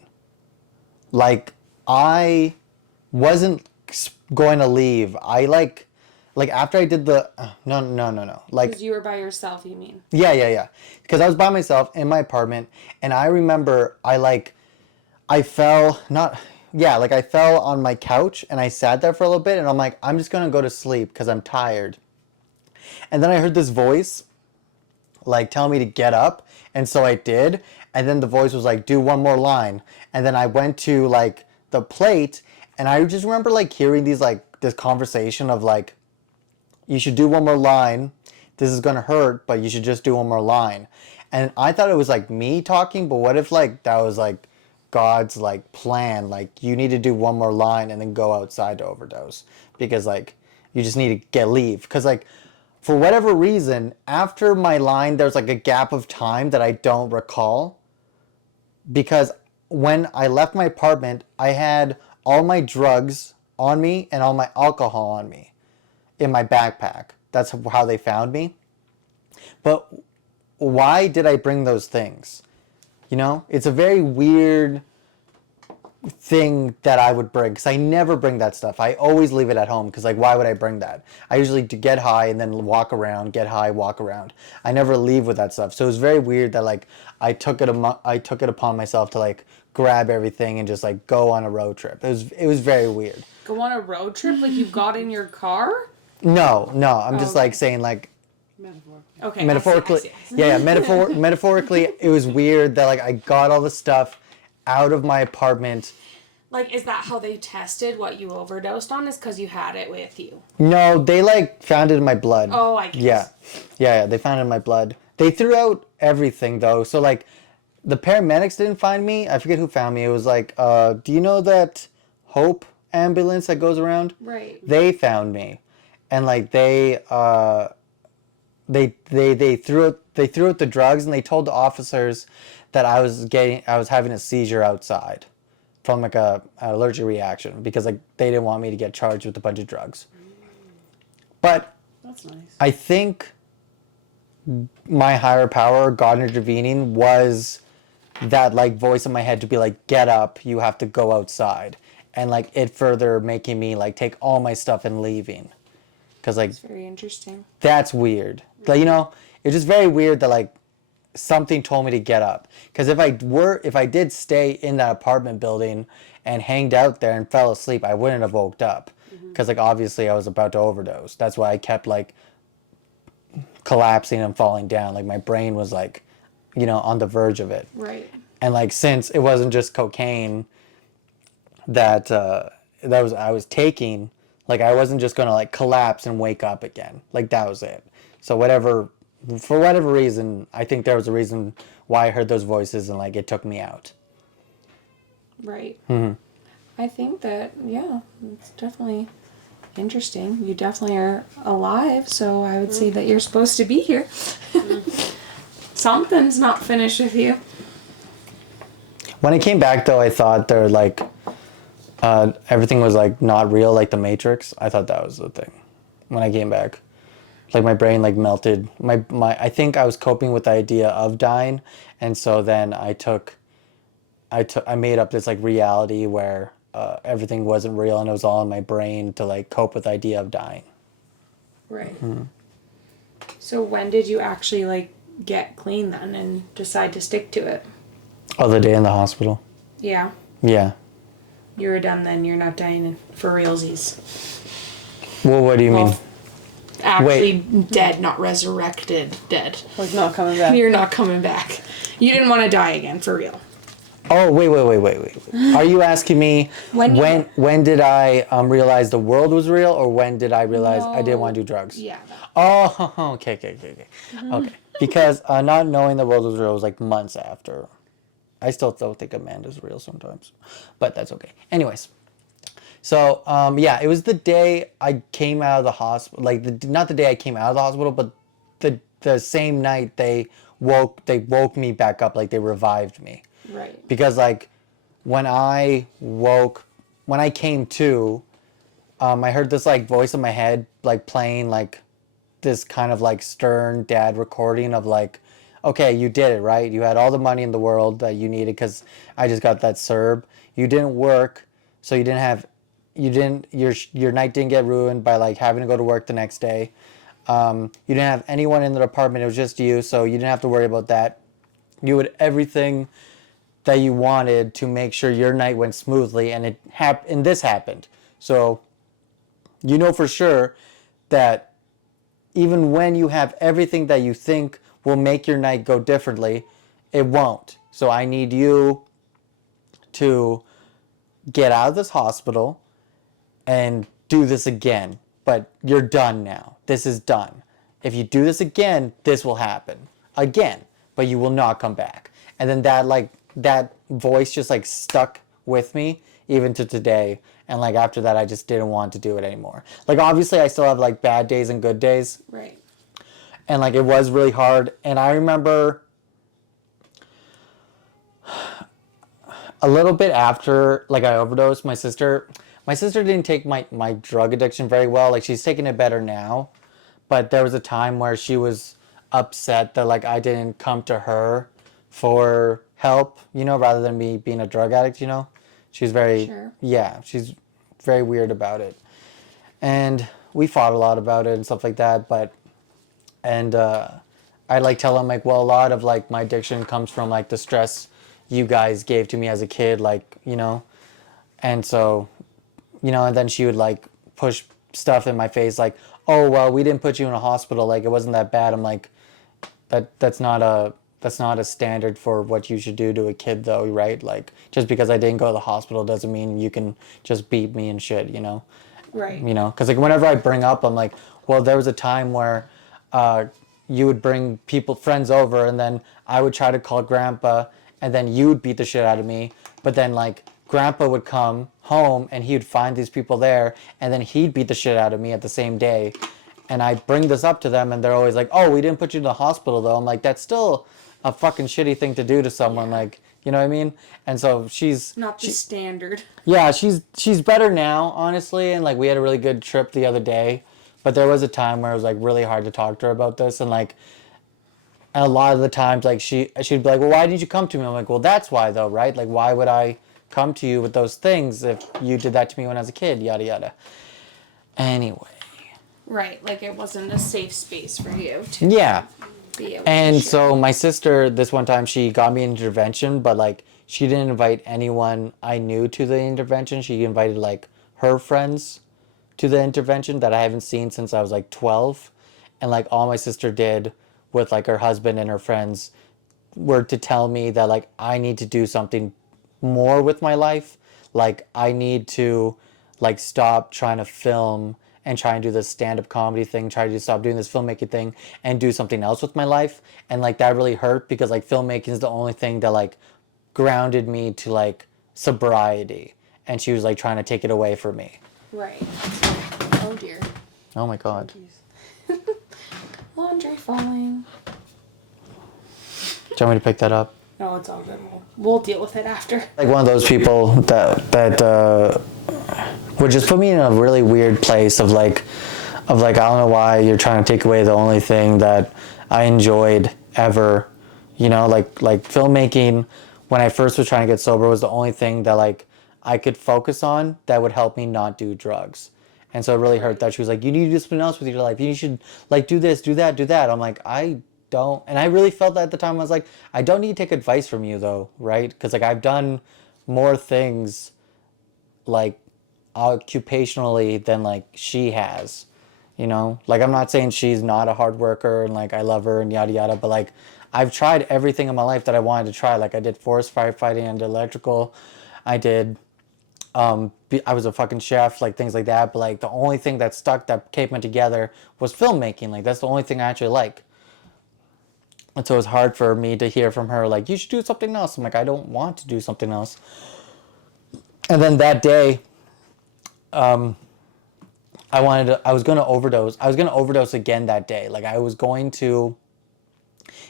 Like, I wasn't going to leave. I like after I did the no. Like, Because you were by yourself, you mean? Yeah. Because I was by myself in my apartment, and I remember I fell on my couch, and I sat there for a little bit, and I'm like, I'm just gonna go to sleep because I'm tired. And then I heard this voice like tell me to get up, and so I did. And then the voice was like, do one more line. And then I went to like the plate, and I just remember like hearing this conversation of like, you should do one more line. This is gonna hurt, but you should just do one more line. And I thought it was like me talking, but what if like that was like God's like plan? Like, you need to do one more line and then go outside to overdose because like you just need to leave. Because like for whatever reason, after my line, there's like a gap of time that I don't recall. Because when I left my apartment, I had all my drugs on me and all my alcohol on me in my backpack. That's how they found me. But why did I bring those things? You know, it's a very weird thing that I would bring, because I never bring that stuff. I always leave it at home, because like, why would I bring that? I usually get high and then walk around, get high, walk around. I never leave with that stuff. So it was very weird that like I took it upon myself to like grab everything and just like go on a road trip. It was very weird. Go on a road trip? Like you got in your car? No. I'm just like saying like, Okay. metaphorically, I see. yeah, metaphorically, it was weird that like I got all the stuff out of my apartment. Like, is that how they tested what you overdosed on? Is because you had it with you? No, they like found it in my blood. Oh, I guess. Yeah, they found it in my blood. They threw out everything though, so like the paramedics didn't find me. I forget who found me. It was like, do you know that Hope ambulance that goes around? Right. They found me, and like they threw out the drugs, and they told the officers that I was having a seizure outside from like an allergic reaction because like they didn't want me to get charged with a bunch of drugs. But That's nice. I think my higher power, God intervening, was that like voice in my head to be like, get up, you have to go outside, and like it further making me like take all my stuff and leaving, because like It's very interesting. that's weird. Like, you know, it's just very weird that like something told me to get up. Because if I did stay in that apartment building and hanged out there and fell asleep, I wouldn't have woke up. Because like obviously I was about to overdose. That's why I kept like collapsing and falling down. Like my brain was like, you know, on the verge of it. Right. And like since it wasn't just cocaine that I was taking, like I wasn't just gonna like collapse and wake up again. Like that was it. So for whatever reason, I think there was a reason why I heard those voices and like it took me out. Right. Mm-hmm. I think that, yeah, it's definitely interesting. You definitely are alive, so I would say that you're supposed to be here. Something's not finished with you. When I came back though, I thought they're like everything was like not real, like the Matrix. I thought that was the thing. When I came back, like my brain like melted. My I think I was coping with the idea of dying, and so then I made up this like reality where everything wasn't real and it was all in my brain to like cope with the idea of dying. Right. So when did you actually like get clean then and decide to stick to it? Oh, the day in the hospital. Yeah. Yeah. You were done then. You're not dying for realsies. Well, what do you mean? Well, actually dead, not resurrected, dead. Like not coming back. You're not coming back. You didn't want to die again, for real. Oh, wait. Are you asking me when did I realize the world was real, or when did I realize I didn't want to do drugs? Yeah. Oh, okay. Okay. Because not knowing the world was real was like months after. I still don't think Amanda's real sometimes, but that's okay. Anyways, so yeah, it was the day I came out of the hospital. Like not the day I came out of the hospital, but the same night they woke me back up. Like they revived me. Right. Because like when I came to, I heard this like voice in my head like playing like this kind of like stern dad recording of like, okay, you did it, right? You had all the money in the world that you needed because I just got that CERB. You didn't work, so your night didn't get ruined by like having to go to work the next day. You didn't have anyone in the apartment. It was just you, so you didn't have to worry about that. You had everything that you wanted to make sure your night went smoothly, and this happened. So you know for sure that even when you have everything that you think will make your night go differently, it won't. So I need you to get out of this hospital and do this again. But you're done now. This is done. If you do this again, this will happen again, but you will not come back. And then that voice just like stuck with me even to today. And like after that, I just didn't want to do it anymore. Like obviously I still have like bad days and good days. Right. And like it was really hard. And I remember a little bit after like I overdosed, my sister didn't take my drug addiction very well. Like she's taking it better now. But there was a time where she was upset that like I didn't come to her for help, you know, rather than me being a drug addict, you know. She's very Sure. Yeah, she's very weird about it. And we fought a lot about it and stuff like that, but I like tell them like, well, a lot of like my addiction comes from like the stress you guys gave to me as a kid, like, you know. And so, you know, and then she would like push stuff in my face like, oh, well, we didn't put you in a hospital, like it wasn't that bad. I'm like, that's not a standard for what you should do to a kid though, right? Like just because I didn't go to the hospital doesn't mean you can just beat me and shit, you know. Right. You know, because like whenever I bring up, I'm like, well, there was a time where you would bring friends over, and then I would try to call grandpa, and then you'd beat the shit out of me. But then like grandpa would come home and he would find these people there, and then he'd beat the shit out of me at the same day. And I bring this up to them, and they're always like, "Oh, we didn't put you in the hospital though." I'm like, "That's still a fucking shitty thing to do to someone." Like, you know what I mean? And so Not the standard. yeah, she's better now, honestly, and like we had a really good trip the other day. But there was a time where it was like really hard to talk to her about this, and like a lot of the times like she'd be like, "Well, why didn't you come to me?" I'm like, "Well, that's why though, right? Like why would I come to you with those things if you did that to me when I was a kid, yada yada." Anyway. Right, like it wasn't a safe space for you to Yeah. be able to And share. so my sister, this one time, she got me an intervention, but like she didn't invite anyone I knew to the intervention. She invited like her friends to the intervention that I haven't seen since I was like 12. And like all my sister did with like her husband and her friends were to tell me that like I need to do something more with my life. Like I need to like stop trying to film and try and do this stand-up comedy thing, try to stop doing this filmmaking thing and do something else with my life. And like that really hurt because like filmmaking is the only thing that like grounded me to like sobriety. And she was like trying to take it away from me. Right. Oh dear. Oh my God. Laundry falling. Do you want me to pick that up? No, it's all good. We'll deal with it after. Like one of those people that would just put me in a really weird place of like I don't know why you're trying to take away the only thing that I enjoyed ever, you know, like filmmaking when I first was trying to get sober was the only thing that like I could focus on that would help me not do drugs. And so it really hurt that she was like, you need to do something else with your life. You should like do this, do that, do that. I'm like, I don't. And I really felt that at the time. I was like, I don't need to take advice from you though, right? Because like I've done more things like occupationally than like she has, you know? Like I'm not saying she's not a hard worker and like I love her and yada yada, but like I've tried everything in my life that I wanted to try. Like I did forest firefighting, I did electrical, I did I was a fucking chef, like things like that. But like the only thing that stuck, that kept me together, was filmmaking. Like that's the only thing I actually like. And so it was hard for me to hear from her, like, you should do something else. I'm like, I don't want to do something else. And then that day, I was going to overdose. I was going to overdose again that day. Like I was going to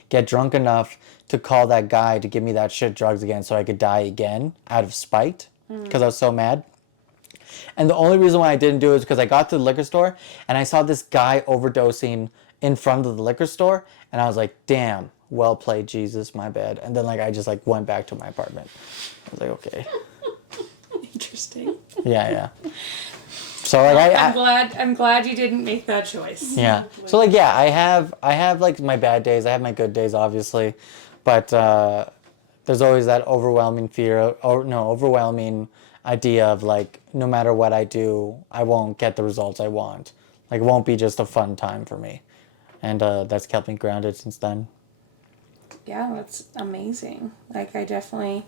get drunk enough to call that guy to give me that shit drugs again so I could die again out of spite. Because I was so mad. And the only reason why I didn't do it is because I got to the liquor store and I saw this guy overdosing in front of the liquor store, and I was like, damn, well played, Jesus, my bad. And then like I just like went back to my apartment. I was like, okay. Interesting. Yeah. So like I'm glad you didn't make that choice. yeah. So like yeah, I have like my bad days, I have my good days obviously, but there's always that overwhelming overwhelming idea of like, no matter what I do, I won't get the results I want. Like it won't be just a fun time for me. And that's kept me grounded since then. Yeah, that's amazing. Like I definitely,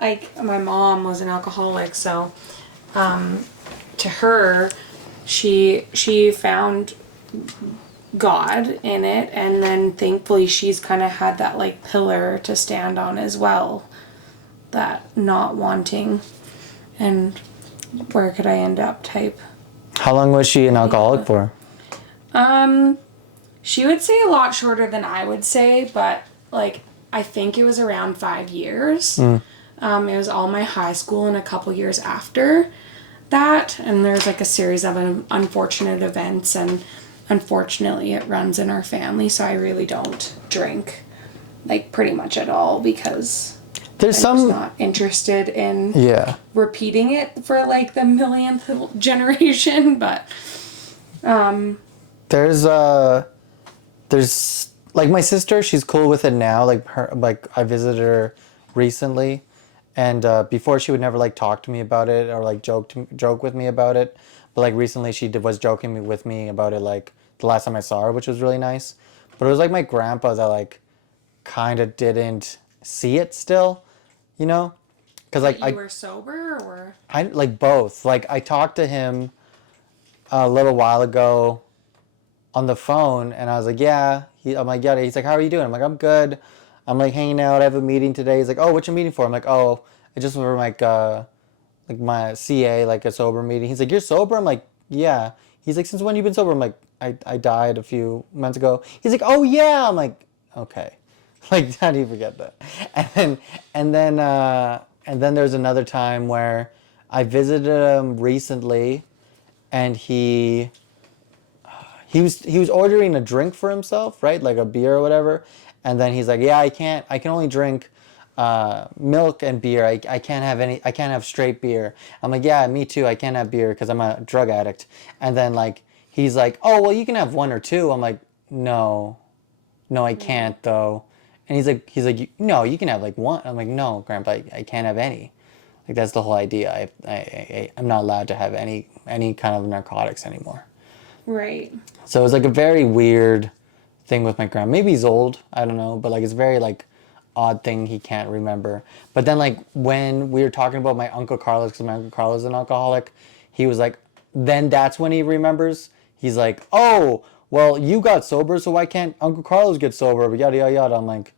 like my mom was an alcoholic, so to her, she found God in it, and then thankfully she's kind of had that like pillar to stand on as well, that not wanting and where could I end up type. How long was she an alcoholic for? She would say a lot shorter than I would say, but like I think it was around 5 years. It was all my high school and a couple years after that, and there's like a series of unfortunate events, and unfortunately it runs in our family, so I really don't drink like pretty much at all because I'm just not interested in repeating it for like the millionth generation. But there's like my sister, she's cool with it now. Like I visited her recently, and before she would never like talk to me about it or like joke with me about it. But like recently she was joking with me about it like the last time I saw her, which was really nice. But it was like my grandpa that like kind of didn't see it still, you know? Because like you were sober or? I like both. Like I talked to him a little while ago on the phone, and I was like, yeah. I'm like, yeah. He's like, how are you doing? I'm like, I'm good. I'm like hanging out. I have a meeting today. He's like, oh, what you meeting for? I'm like, oh, I just for like my CA, like a sober meeting. He's like, you're sober? I'm like, yeah. He's like, since when you been sober? I'm like, I died a few months ago. He's like, oh yeah. I'm like, okay. Like, how do you forget that? And then there's another time where I visited him recently, and he was ordering a drink for himself, right? Like a beer or whatever. And then he's like, yeah, I can only drink milk and beer. I can't have I can't have straight beer. I'm like, yeah, me too. I can't have beer because I'm a drug addict. And then like, he's like, oh, well, you can have one or two. I'm like, no, I can't though. And he's like, no, you can have like one. I'm like, no, Grandpa, I can't have any. Like, that's the whole idea. I'm not allowed to have any kind of narcotics anymore. Right. So it was like a very weird thing with my grandma. Maybe he's old, I don't know, but like it's very like odd thing he can't remember. But then like when we were talking about my Uncle Carlos, because my Uncle Carlos is an alcoholic, he was like, then that's when he remembers. He's like, oh, well, you got sober, so why can't Uncle Carlos get sober? But yada yada yada. I'm like,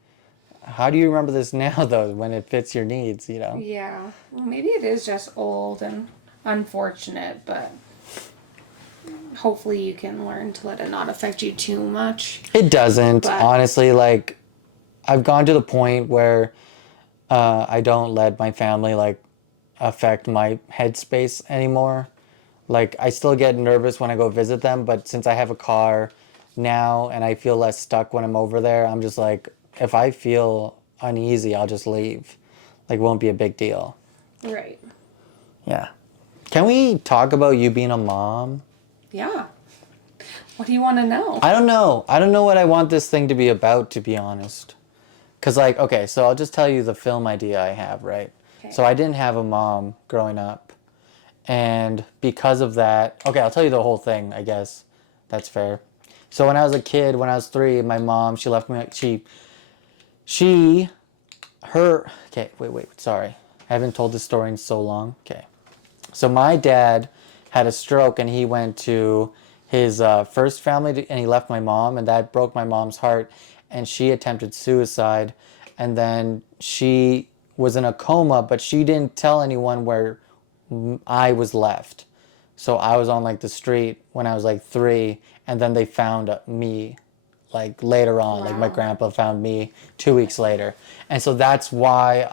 how do you remember this now though, when it fits your needs, you know? Yeah. Well, maybe it is just old and unfortunate, but hopefully you can learn to let it not affect you too much. It doesn't, But- honestly. Like, I've gone to the point where I don't let my family like affect my headspace anymore. Like, I still get nervous when I go visit them, but since I have a car now and I feel less stuck when I'm over there, I'm just like, if I feel uneasy, I'll just leave. Like, it won't be a big deal. Right. Yeah. Can we talk about you being a mom? Yeah. What do you want to know? I don't know. I don't know what I want this thing to be about, to be honest. Because, like, okay, so I'll just tell you the film idea I have, right? Okay. So I didn't have a mom growing up. And because of that, okay, I'll tell you the whole thing, I guess. That's fair. So when I was a kid, when I was 3, my mom, she left me, okay, wait, sorry. I haven't told this story in so long. Okay. So my dad had a stroke and he went to his first family and he left my mom, and that broke my mom's heart, and she attempted suicide, and then she was in a coma, but she didn't tell anyone where I was left. So I was on like the street when I was like 3, and then they found me like later on. Like my Wow. grandpa found me 2 weeks later. And so that's why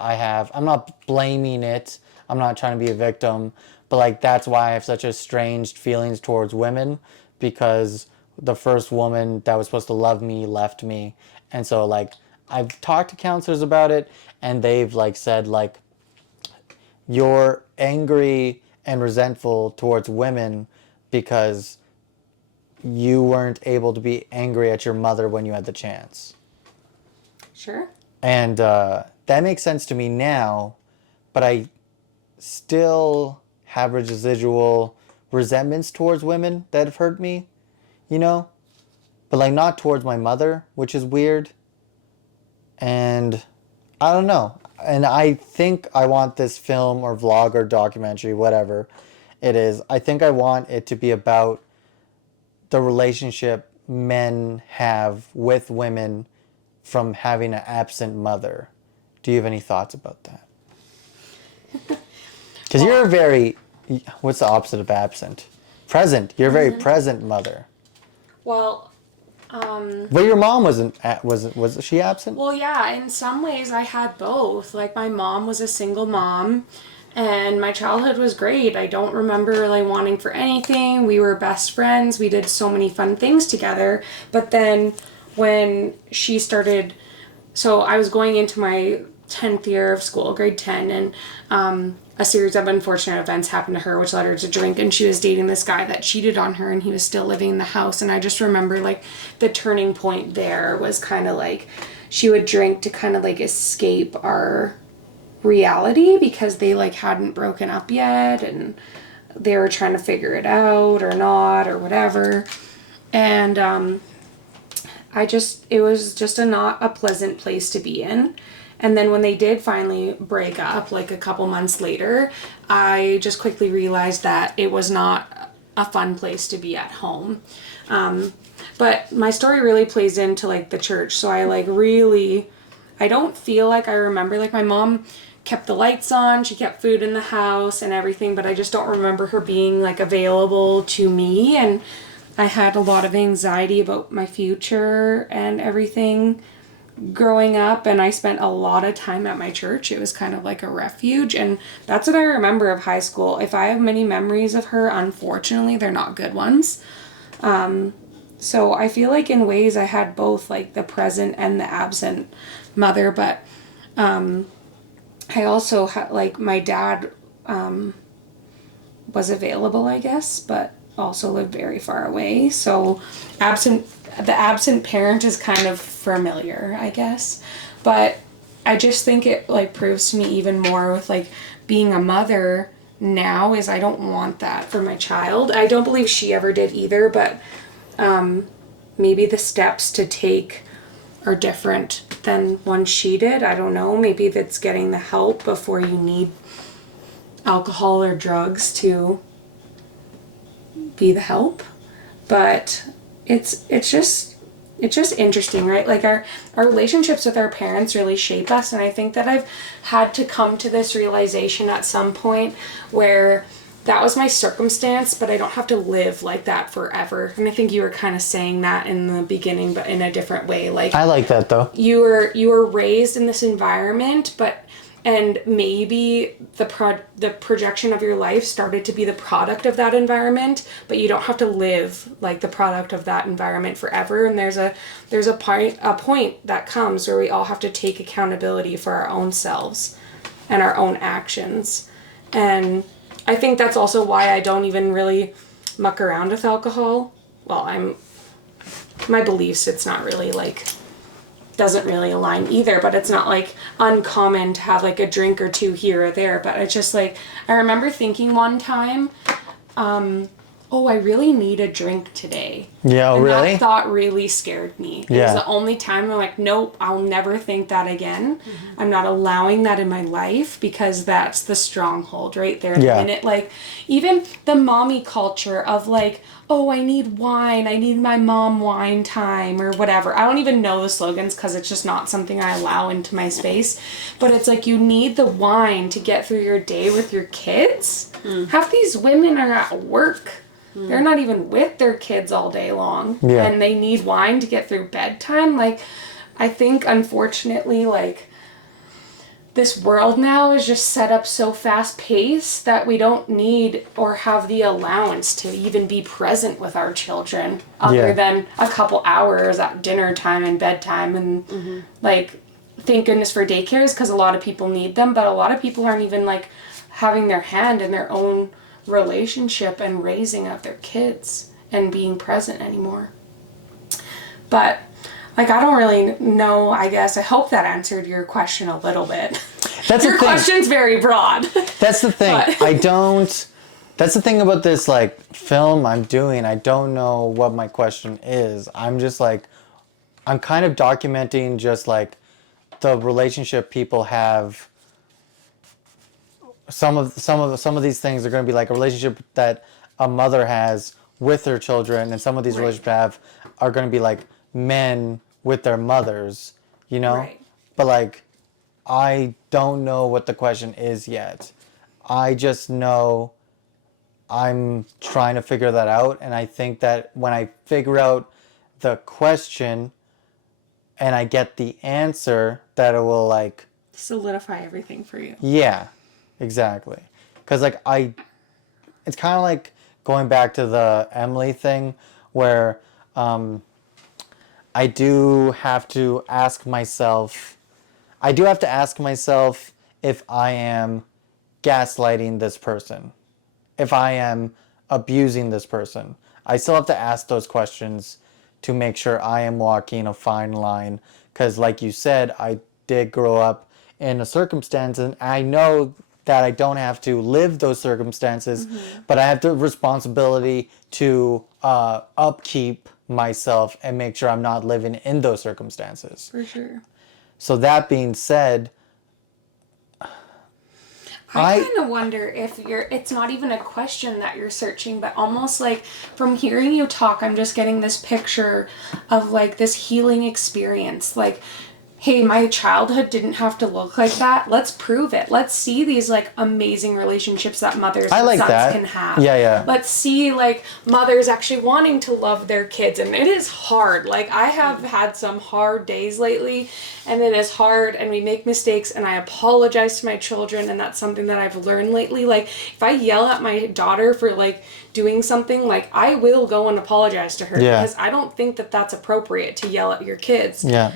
I'm not blaming it. I'm not trying to be a victim, but like that's why I have such estranged feelings towards women, because the first woman that was supposed to love me left me. And so like I've talked to counselors about it, and they've like said like, you're angry and resentful towards women because you weren't able to be angry at your mother when you had the chance. Sure. And that makes sense to me now, but I still have residual resentments towards women that have hurt me, you know? But like not towards my mother, which is weird. And I don't know. And I think I want this film or vlog or documentary, whatever it is, I think I want it to be about the relationship men have with women from having an absent mother. Do you have any thoughts about that? Because you're a very, what's the opposite of absent? Present. You're a very present mother. Well, But your mom was she absent? well, yeah, in some ways I had both. Like my mom was a single mom and my childhood was great. I don't remember really wanting for anything. We were best friends. We did so many fun things together. But then when she started, so I was going into my 10th year of school, grade 10, and a series of unfortunate events happened to her, which led her to drink, and she was dating this guy that cheated on her, and he was still living in the house. And I just remember like the turning point there was kind of like she would drink to kind of like escape our reality because they like hadn't broken up yet and they were trying to figure it out or not or whatever. And it was just not a pleasant place to be in. And then when they did finally break up, like a couple months later, I just quickly realized that it was not a fun place to be at home. But my story really plays into like the church. So I like really I don't feel like I remember, like my mom kept the lights on, she kept food in the house and everything, but I just don't remember her being like available to me. And I had a lot of anxiety about my future and everything growing up, and I spent a lot of time at my church. It was kind of like a refuge, and that's what I remember of high school. If I have many memories of her, unfortunately they're not good ones. So I feel like in ways I had both like the present and the absent mother, but I also had like my dad was available, I guess, but also lived very far away. So the absent parent is kind of familiar, I guess. But I just think it like proves to me even more with like being a mother now is I don't want that for my child. I don't believe she ever did either, but maybe the steps to take are different than one she did. I don't know. Maybe that's getting the help before you need alcohol or drugs to be the help. But it's just interesting, right? Like our relationships with our parents really shape us, and I think that I've had to come to this realization at some point where that was my circumstance, but I don't have to live like that forever. And I think you were kind of saying that in the beginning, but in a different way. Like I like that though. you were raised in this environment, and maybe the projection of your life started to be the product of that environment, but you don't have to live like the product of that environment forever. And there's a point that comes where we all have to take accountability for our own selves and our own actions. And I think that's also why I don't even really muck around with alcohol. Well, my beliefs, it's not really like, doesn't really align either, but it's not like uncommon to have like a drink or two here or there. But it's just like, I remember thinking one time, oh, I really need a drink today. Yeah, and really? That thought really scared me. It was the only time I'm like, nope, I'll never think that again. Mm-hmm. I'm not allowing that in my life, because that's the stronghold right there. Yeah. And it like, even the mommy culture of like, oh, I need wine. I need my mom wine time or whatever. I don't even know the slogans because it's just not something I allow into my space. But it's like you need the wine to get through your day with your kids. Half these women are at work. They're not even with their kids all day long. Yeah. And they need wine to get through bedtime. Like, I think, unfortunately, like, this world now is just set up so fast-paced that we don't need or have the allowance to even be present with our children other than a couple hours at dinner time and bedtime. And, like, thank goodness for daycares, because a lot of people need them, but a lot of people aren't even, like, having their hand in their own relationship and raising of their kids and being present anymore. But like, I don't really know, I guess. I hope that answered your question a little bit. That's your question's very broad. That's the thing. But That's the thing about this like film I'm doing. I don't know what my question is. I'm just like, I'm kind of documenting just like the relationship people have. Some of these things are going to be like a relationship that a mother has with their children, and some of these relationships are going to be like men with their mothers, you know? Right. But like, I don't know what the question is yet. I just know I'm trying to figure that out, and I think that when I figure out the question and I get the answer, that it will like solidify everything for you. Yeah, exactly. Because like it's kind of like going back to the Emily thing, where I do have to ask myself if I am gaslighting this person, if I am abusing this person. I still have to ask those questions to make sure I am walking a fine line. Because like you said, I did grow up in a circumstance, and I know that I don't have to live those circumstances, but I have the responsibility to upkeep myself and make sure I'm not living in those circumstances. For sure. So that being said, I kind of wonder if it's not even a question that you're searching, but almost like from hearing you talk, I'm just getting this picture of like this healing experience. Like hey, my childhood didn't have to look like that. Let's prove it. Let's see these like amazing relationships that mothers I and like sons that. can have. Yeah. Let's see like mothers actually wanting to love their kids. And it is hard. Like I have had some hard days lately, and it is hard, and we make mistakes, and I apologize to my children, and that's something that I've learned lately. Like if I yell at my daughter for like doing something, like I will go and apologize to her, Yeah. because I don't think that that's appropriate to yell at your kids. Yeah.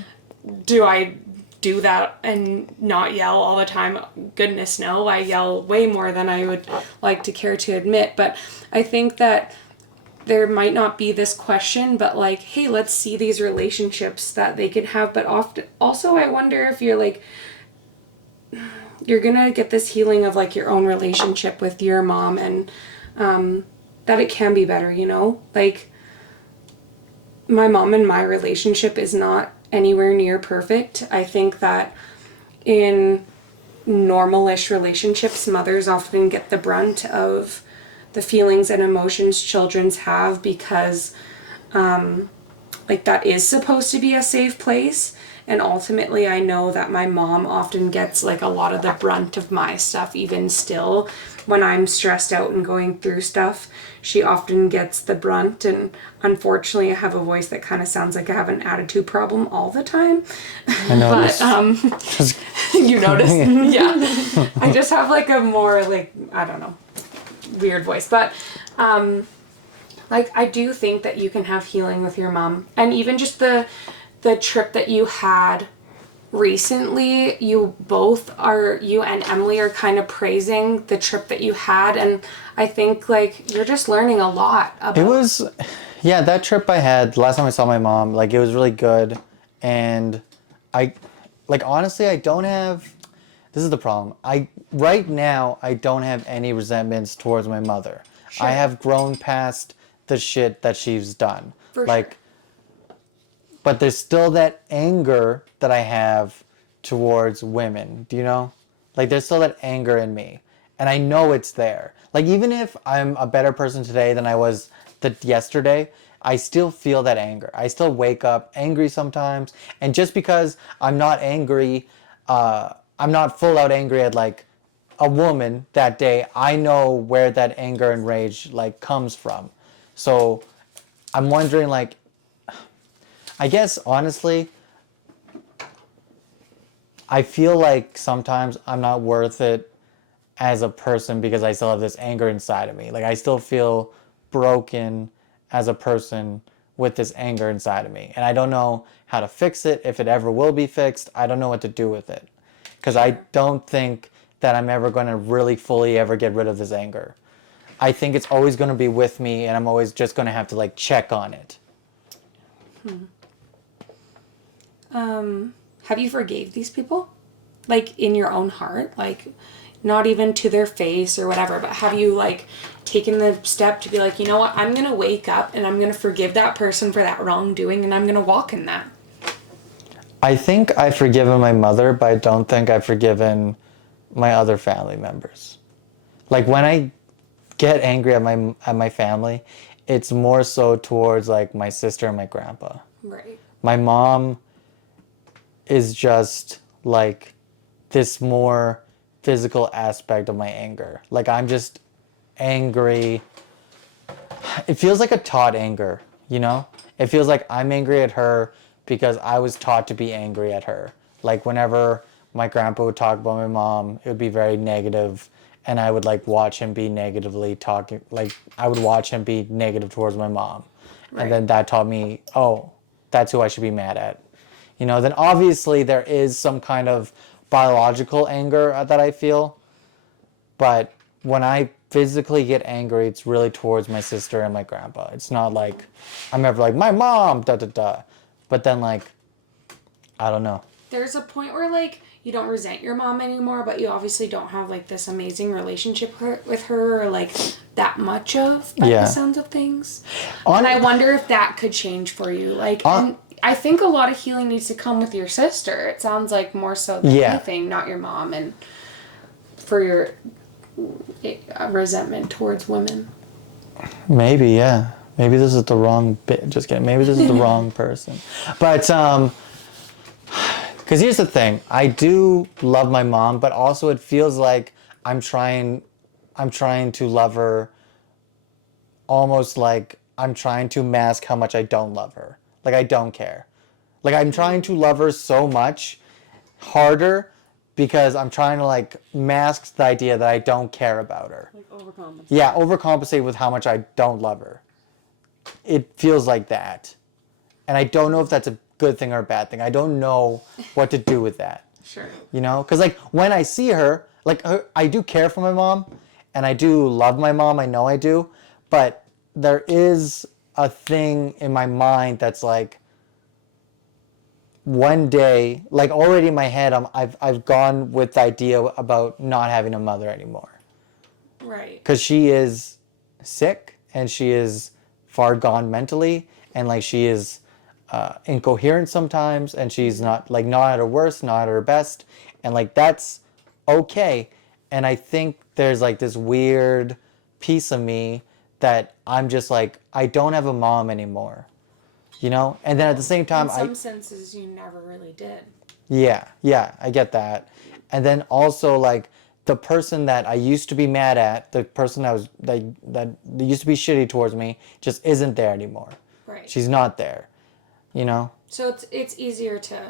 Do I do that and not yell all the time? Goodness, no. I yell way more than I would like to care to admit. But I think that there might not be this question, but like, hey, let's see these relationships that they could have. But often, also, I wonder if you're like, you're gonna get this healing of like your own relationship with your mom, and that it can be better, you know? Like, my mom and my relationship is not anywhere near perfect. I think that in normal-ish relationships, mothers often get the brunt of the feelings and emotions children have, because like that is supposed to be a safe place. And ultimately, I know that my mom often gets like a lot of the brunt of my stuff. Even still, when I'm stressed out and going through stuff, she often gets the brunt. And unfortunately, I have a voice that kind of sounds like I have an attitude problem all the time. I noticed. But you noticed? Yeah. I just have like a more like, I don't know, weird voice. But like I do think that you can have healing with your mom. And even just the trip that you had recently, you and Emily are kind of praising the trip that you had, and I think like you're just learning a lot about It was, yeah, that trip I had, last time I saw my mom, like it was really good. And I, like honestly, I don't have, this is the problem. Right now, I don't have any resentments towards my mother. Sure. I have grown past the shit that she's done. For like, sure. But there's still that anger that I have towards women, do you know? Like there's still that anger in me. And I know it's there. Like even if I'm a better person today than I was yesterday, I still feel that anger. I still wake up angry sometimes. And just because I'm not angry, I'm not full out angry at like a woman that day, I know where that anger and rage like comes from. So I'm wondering like, I guess, honestly, I feel like sometimes I'm not worth it as a person because I still have this anger inside of me. Like, I still feel broken as a person with this anger inside of me. And I don't know how to fix it, if it ever will be fixed. I don't know what to do with it. Because I don't think that I'm ever going to really fully ever get rid of this anger. I think it's always going to be with me, and I'm always just going to have to, like, check on it. Have you forgave these people? Like in your own heart? Like not even to their face or whatever, but have you like taken the step to be like, you know what, I'm gonna wake up and I'm gonna forgive that person for that wrongdoing, and I'm gonna walk in that? I think I've forgiven my mother, but I don't think I've forgiven my other family members. Like when I get angry at my family, it's more so towards like my sister and my grandpa. Right. My mom is just like this more physical aspect of my anger. Like I'm just angry. It feels like a taught anger, you know? It feels like I'm angry at her because I was taught to be angry at her. Like whenever my grandpa would talk about my mom, it would be very negative, and I would like watch him be negatively talking, like I would watch him be negative towards my mom. Right. And then that taught me, oh, that's who I should be mad at. You know, then obviously there is some kind of biological anger that I feel. But when I physically get angry, it's really towards my sister and my grandpa. It's not like I'm ever like, my mom, da da da. But then like, I don't know. There's a point where like you don't resent your mom anymore, but you obviously don't have like this amazing relationship with her, or like that much of by the sounds of things. And I wonder if that could change for you. Like, and I think a lot of healing needs to come with your sister. It sounds like more so than anything, not your mom, and for your resentment towards women. Maybe, yeah. Maybe this is the wrong bit. Just kidding. Maybe this is the wrong person. But, Because here's the thing, I do love my mom, but also it feels like I'm trying to love her, almost like I'm trying to mask how much I don't love her. Like I don't care. Like I'm trying to love her so much harder because I'm trying to like mask the idea that I don't care about her. Like overcompensate. Yeah, overcompensate with how much I don't love her. It feels like that. And I don't know if that's a good thing or a bad thing. I don't know what to do with that. Sure. You know? Because, like, when I see her, like, I do care for my mom, and I do love my mom. I know I do. But there is a thing in my mind that's like, one day, like, already in my head, I've gone with the idea about not having a mother anymore. Right. Because she is sick, and she is far gone mentally, and, like, she is incoherent sometimes, and she's not at her worst, not at her best, and like that's okay. And I think there's like this weird piece of me that I'm just like, I don't have a mom anymore, you know. And then at the same time, in some senses you never really did. yeah, I get that. And then also like the person that I used to be mad at, the person that used to be shitty towards me, just isn't there anymore. Right. She's not there. You know? So it's easier to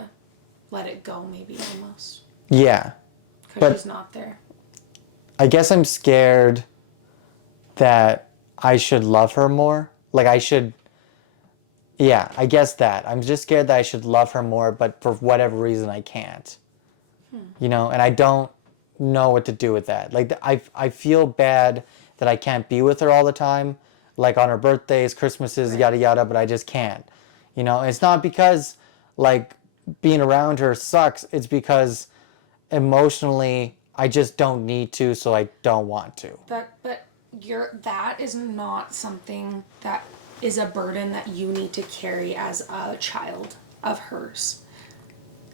let it go, maybe, almost. Yeah. Because she's not there. I guess I'm scared that I should love her more. Like I should, yeah, I guess that. I'm just scared that I should love her more, but for whatever reason I can't. You know, and I don't know what to do with that. Like I feel bad that I can't be with her all the time, like on her birthdays, Christmases, yada yada, but I just can't. You know, it's not because like being around her sucks. It's because emotionally I just don't need to, so I don't want to. But that is not something that is a burden that you need to carry as a child of hers.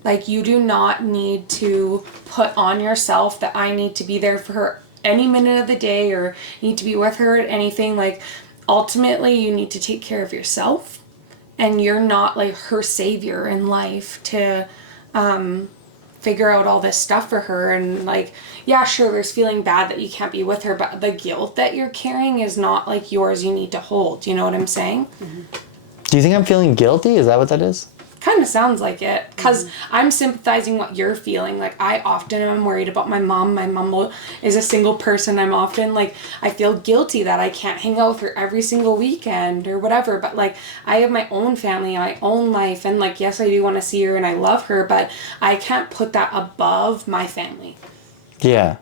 Like, you do not need to put on yourself that I need to be there for her any minute of the day or need to be with her at anything. Like, ultimately you need to take care of yourself. And you're not like her savior in life to figure out all this stuff for her. And like, yeah, sure, there's feeling bad that you can't be with her, but the guilt that you're carrying is not like yours you need to hold. You know what I'm saying? Mm-hmm. Do you think I'm feeling guilty? Is that what that is? Kind of sounds like it, because I'm sympathizing what you're feeling. Like, I often am worried about my mom. My mom is a single person. I'm often like, I feel guilty that I can't hang out with her every single weekend or whatever. But like, I have my own family, my own life, and like, yes, I do want to see her and I love her, but I can't put that above my family. Yeah.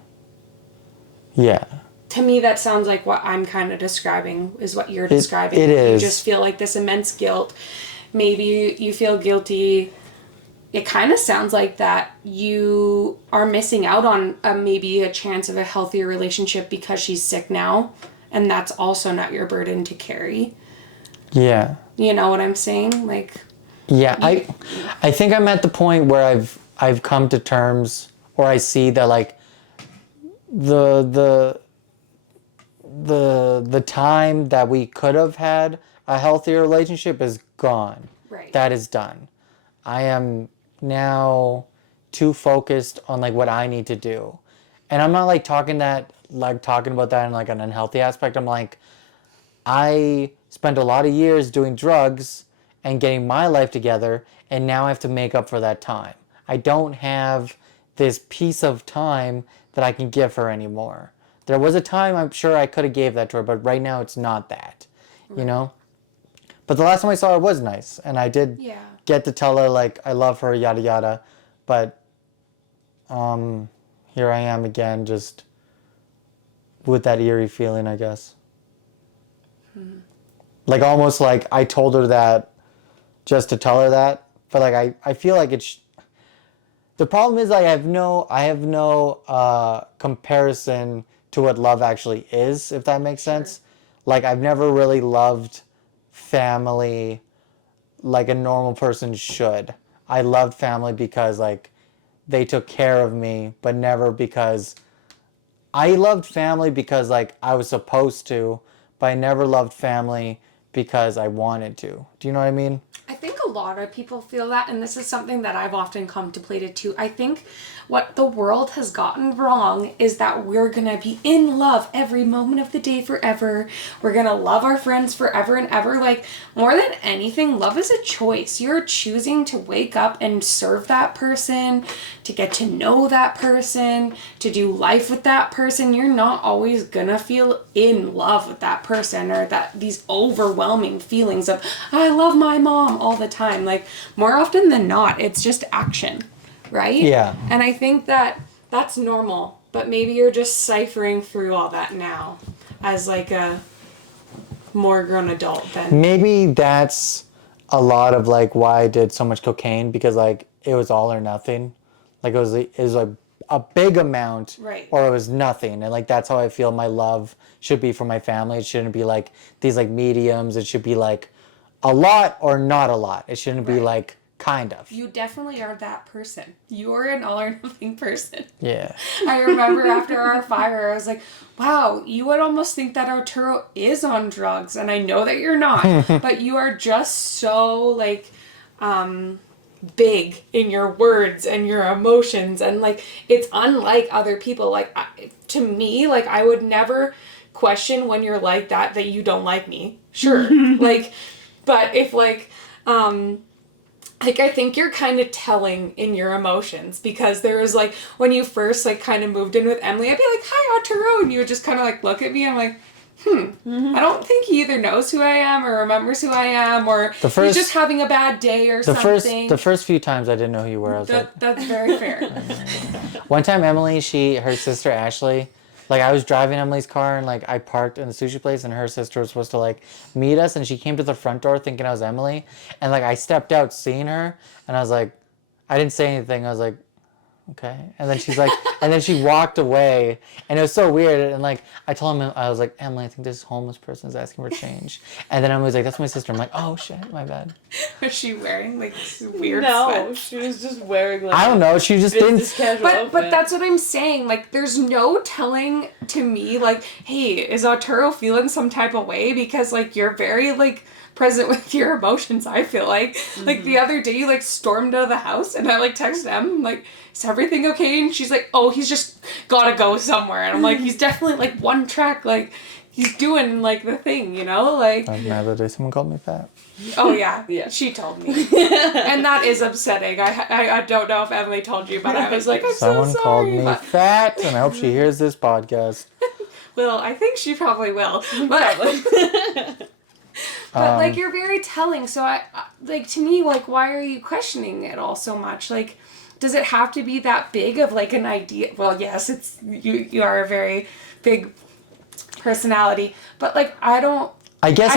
To me, that sounds like what I'm kind of describing is what you're describing. It is. You just feel like this immense guilt. Maybe you feel guilty. It kind of sounds like that you are missing out on maybe a chance of a healthier relationship because she's sick now, and that's also not your burden to carry. Yeah. You know what I'm saying? Like, yeah, I think I'm at the point where I've come to terms, or I see that like the time that we could have had a healthier relationship is gone. Right. That is done. I am now too focused on like what I need to do. And I'm not like talking about that in like an unhealthy aspect. I'm like, I spent a lot of years doing drugs and getting my life together, and now I have to make up for that time. I don't have this piece of time that I can give her anymore. There was a time I'm sure I could have gave that to her, but right now it's not that, you know? But the last time I saw her was nice, and I did get to tell her, like, I love her, yada, yada. But here I am again, just with that eerie feeling, I guess. Like, almost like I told her that just to tell her that. But, like, I feel like it's... The problem is I have no comparison to what love actually is, if that makes sense. Like, I've never really loved family like a normal person should. I loved family because like they took care of me, but never because I loved family because like I was supposed to, but I never loved family because I wanted to. Do you know what I mean? I think a lot of people feel that, and this is something that I've often contemplated too. I think what the world has gotten wrong is that we're gonna be in love every moment of the day forever. We're gonna love our friends forever and ever. Like, more than anything, love is a choice. You're choosing to wake up and serve that person, to get to know that person, to do life with that person. You're not always gonna feel in love with that person, or that these overwhelming feelings of, I love my mom all the time. Like, more often than not, it's just action. Right? Yeah. And I think that that's normal, but maybe you're just ciphering through all that now as like a more grown adult than. Maybe that's a lot of like why I did so much cocaine, because like it was all or nothing. Like it was like a big amount, Right. or it was nothing. And like that's how I feel my love should be for my family. It shouldn't be like these like mediums. It should be like a lot or not a lot. It shouldn't be Right. like kind of. You definitely are that person. You're an all or nothing person. Yeah. I remember after our fire, I was like, wow, you would almost think that Arturo is on drugs. And I know that you're not, but you are just so like, big in your words and your emotions. And like, it's unlike other people. Like, to me, like, I would never question when you're like that you don't like me. Sure. Like, but if like, like, I think you're kind of telling in your emotions, because there was like, when you first like kind of moved in with Emily, I'd be like, hi, Arturo, and you would just kind of like look at me. I'm like, I don't think he either knows who I am or remembers who I am, or he's just having a bad day or something. The first few times I didn't know who you were. I was like, that's very fair. one time Emily, her sister Ashley, like I was driving Emily's car and like I parked in the sushi place and her sister was supposed to like meet us, and she came to the front door thinking I was Emily, and like I stepped out seeing her and I was like, I didn't say anything. I was like, okay. And then she's like, and then she walked away, and it was so weird. And like, I told him, I was like, Emily, I think this homeless person is asking for change. And then Emily was like, that's my sister. I'm like, oh shit, my bad. Was she wearing like weird No, sweats? she was just wearing like I don't know. She just business didn't. casual But that's what I'm saying. Like, there's no telling to me, like, hey, is Arturo feeling some type of way? Because, like, you're very, like, present with your emotions, I feel like. Like, the other day, you, like, stormed out of the house, and I, like, texted Em, like, is everything okay? And she's like, oh, he's just gotta go somewhere. And I'm like, he's definitely, like, one track, like, he's doing, like, the thing, you know? Like, The other day, someone called me fat. oh, yeah. Yeah. She told me. And that is upsetting. I don't know if Emily told you, but I was like, I'm Someone so sorry. called me But- fat, and I hope she hears this podcast. well, I think she probably will. But, but like, you're very telling. So like, to me, like, why are you questioning it all so much? Like, does it have to be that big of like an idea? Well, yes, it's you are a very big personality, but like, I guess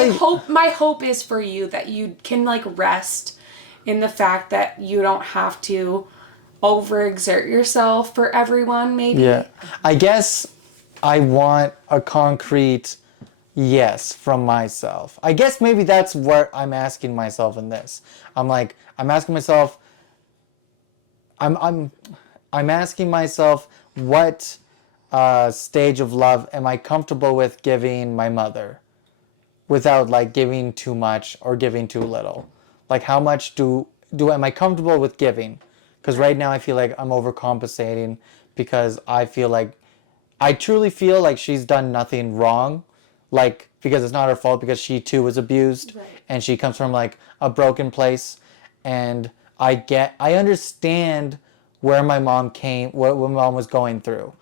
my hope is for you that you can like rest in the fact that you don't have to overexert yourself for everyone, maybe. Yeah. I guess I want a concrete yes from myself. I guess maybe that's what I'm asking myself in this. I'm asking myself, I'm asking myself, what stage of love am I comfortable with giving my mother without like giving too much or giving too little? Like, how much am I comfortable with giving? Because right now I feel like I'm overcompensating, because I truly feel like she's done nothing wrong, like, because it's not her fault, because she too was abused. Right. And she comes from like a broken place, and I understand where my mom came, what my mom was going through.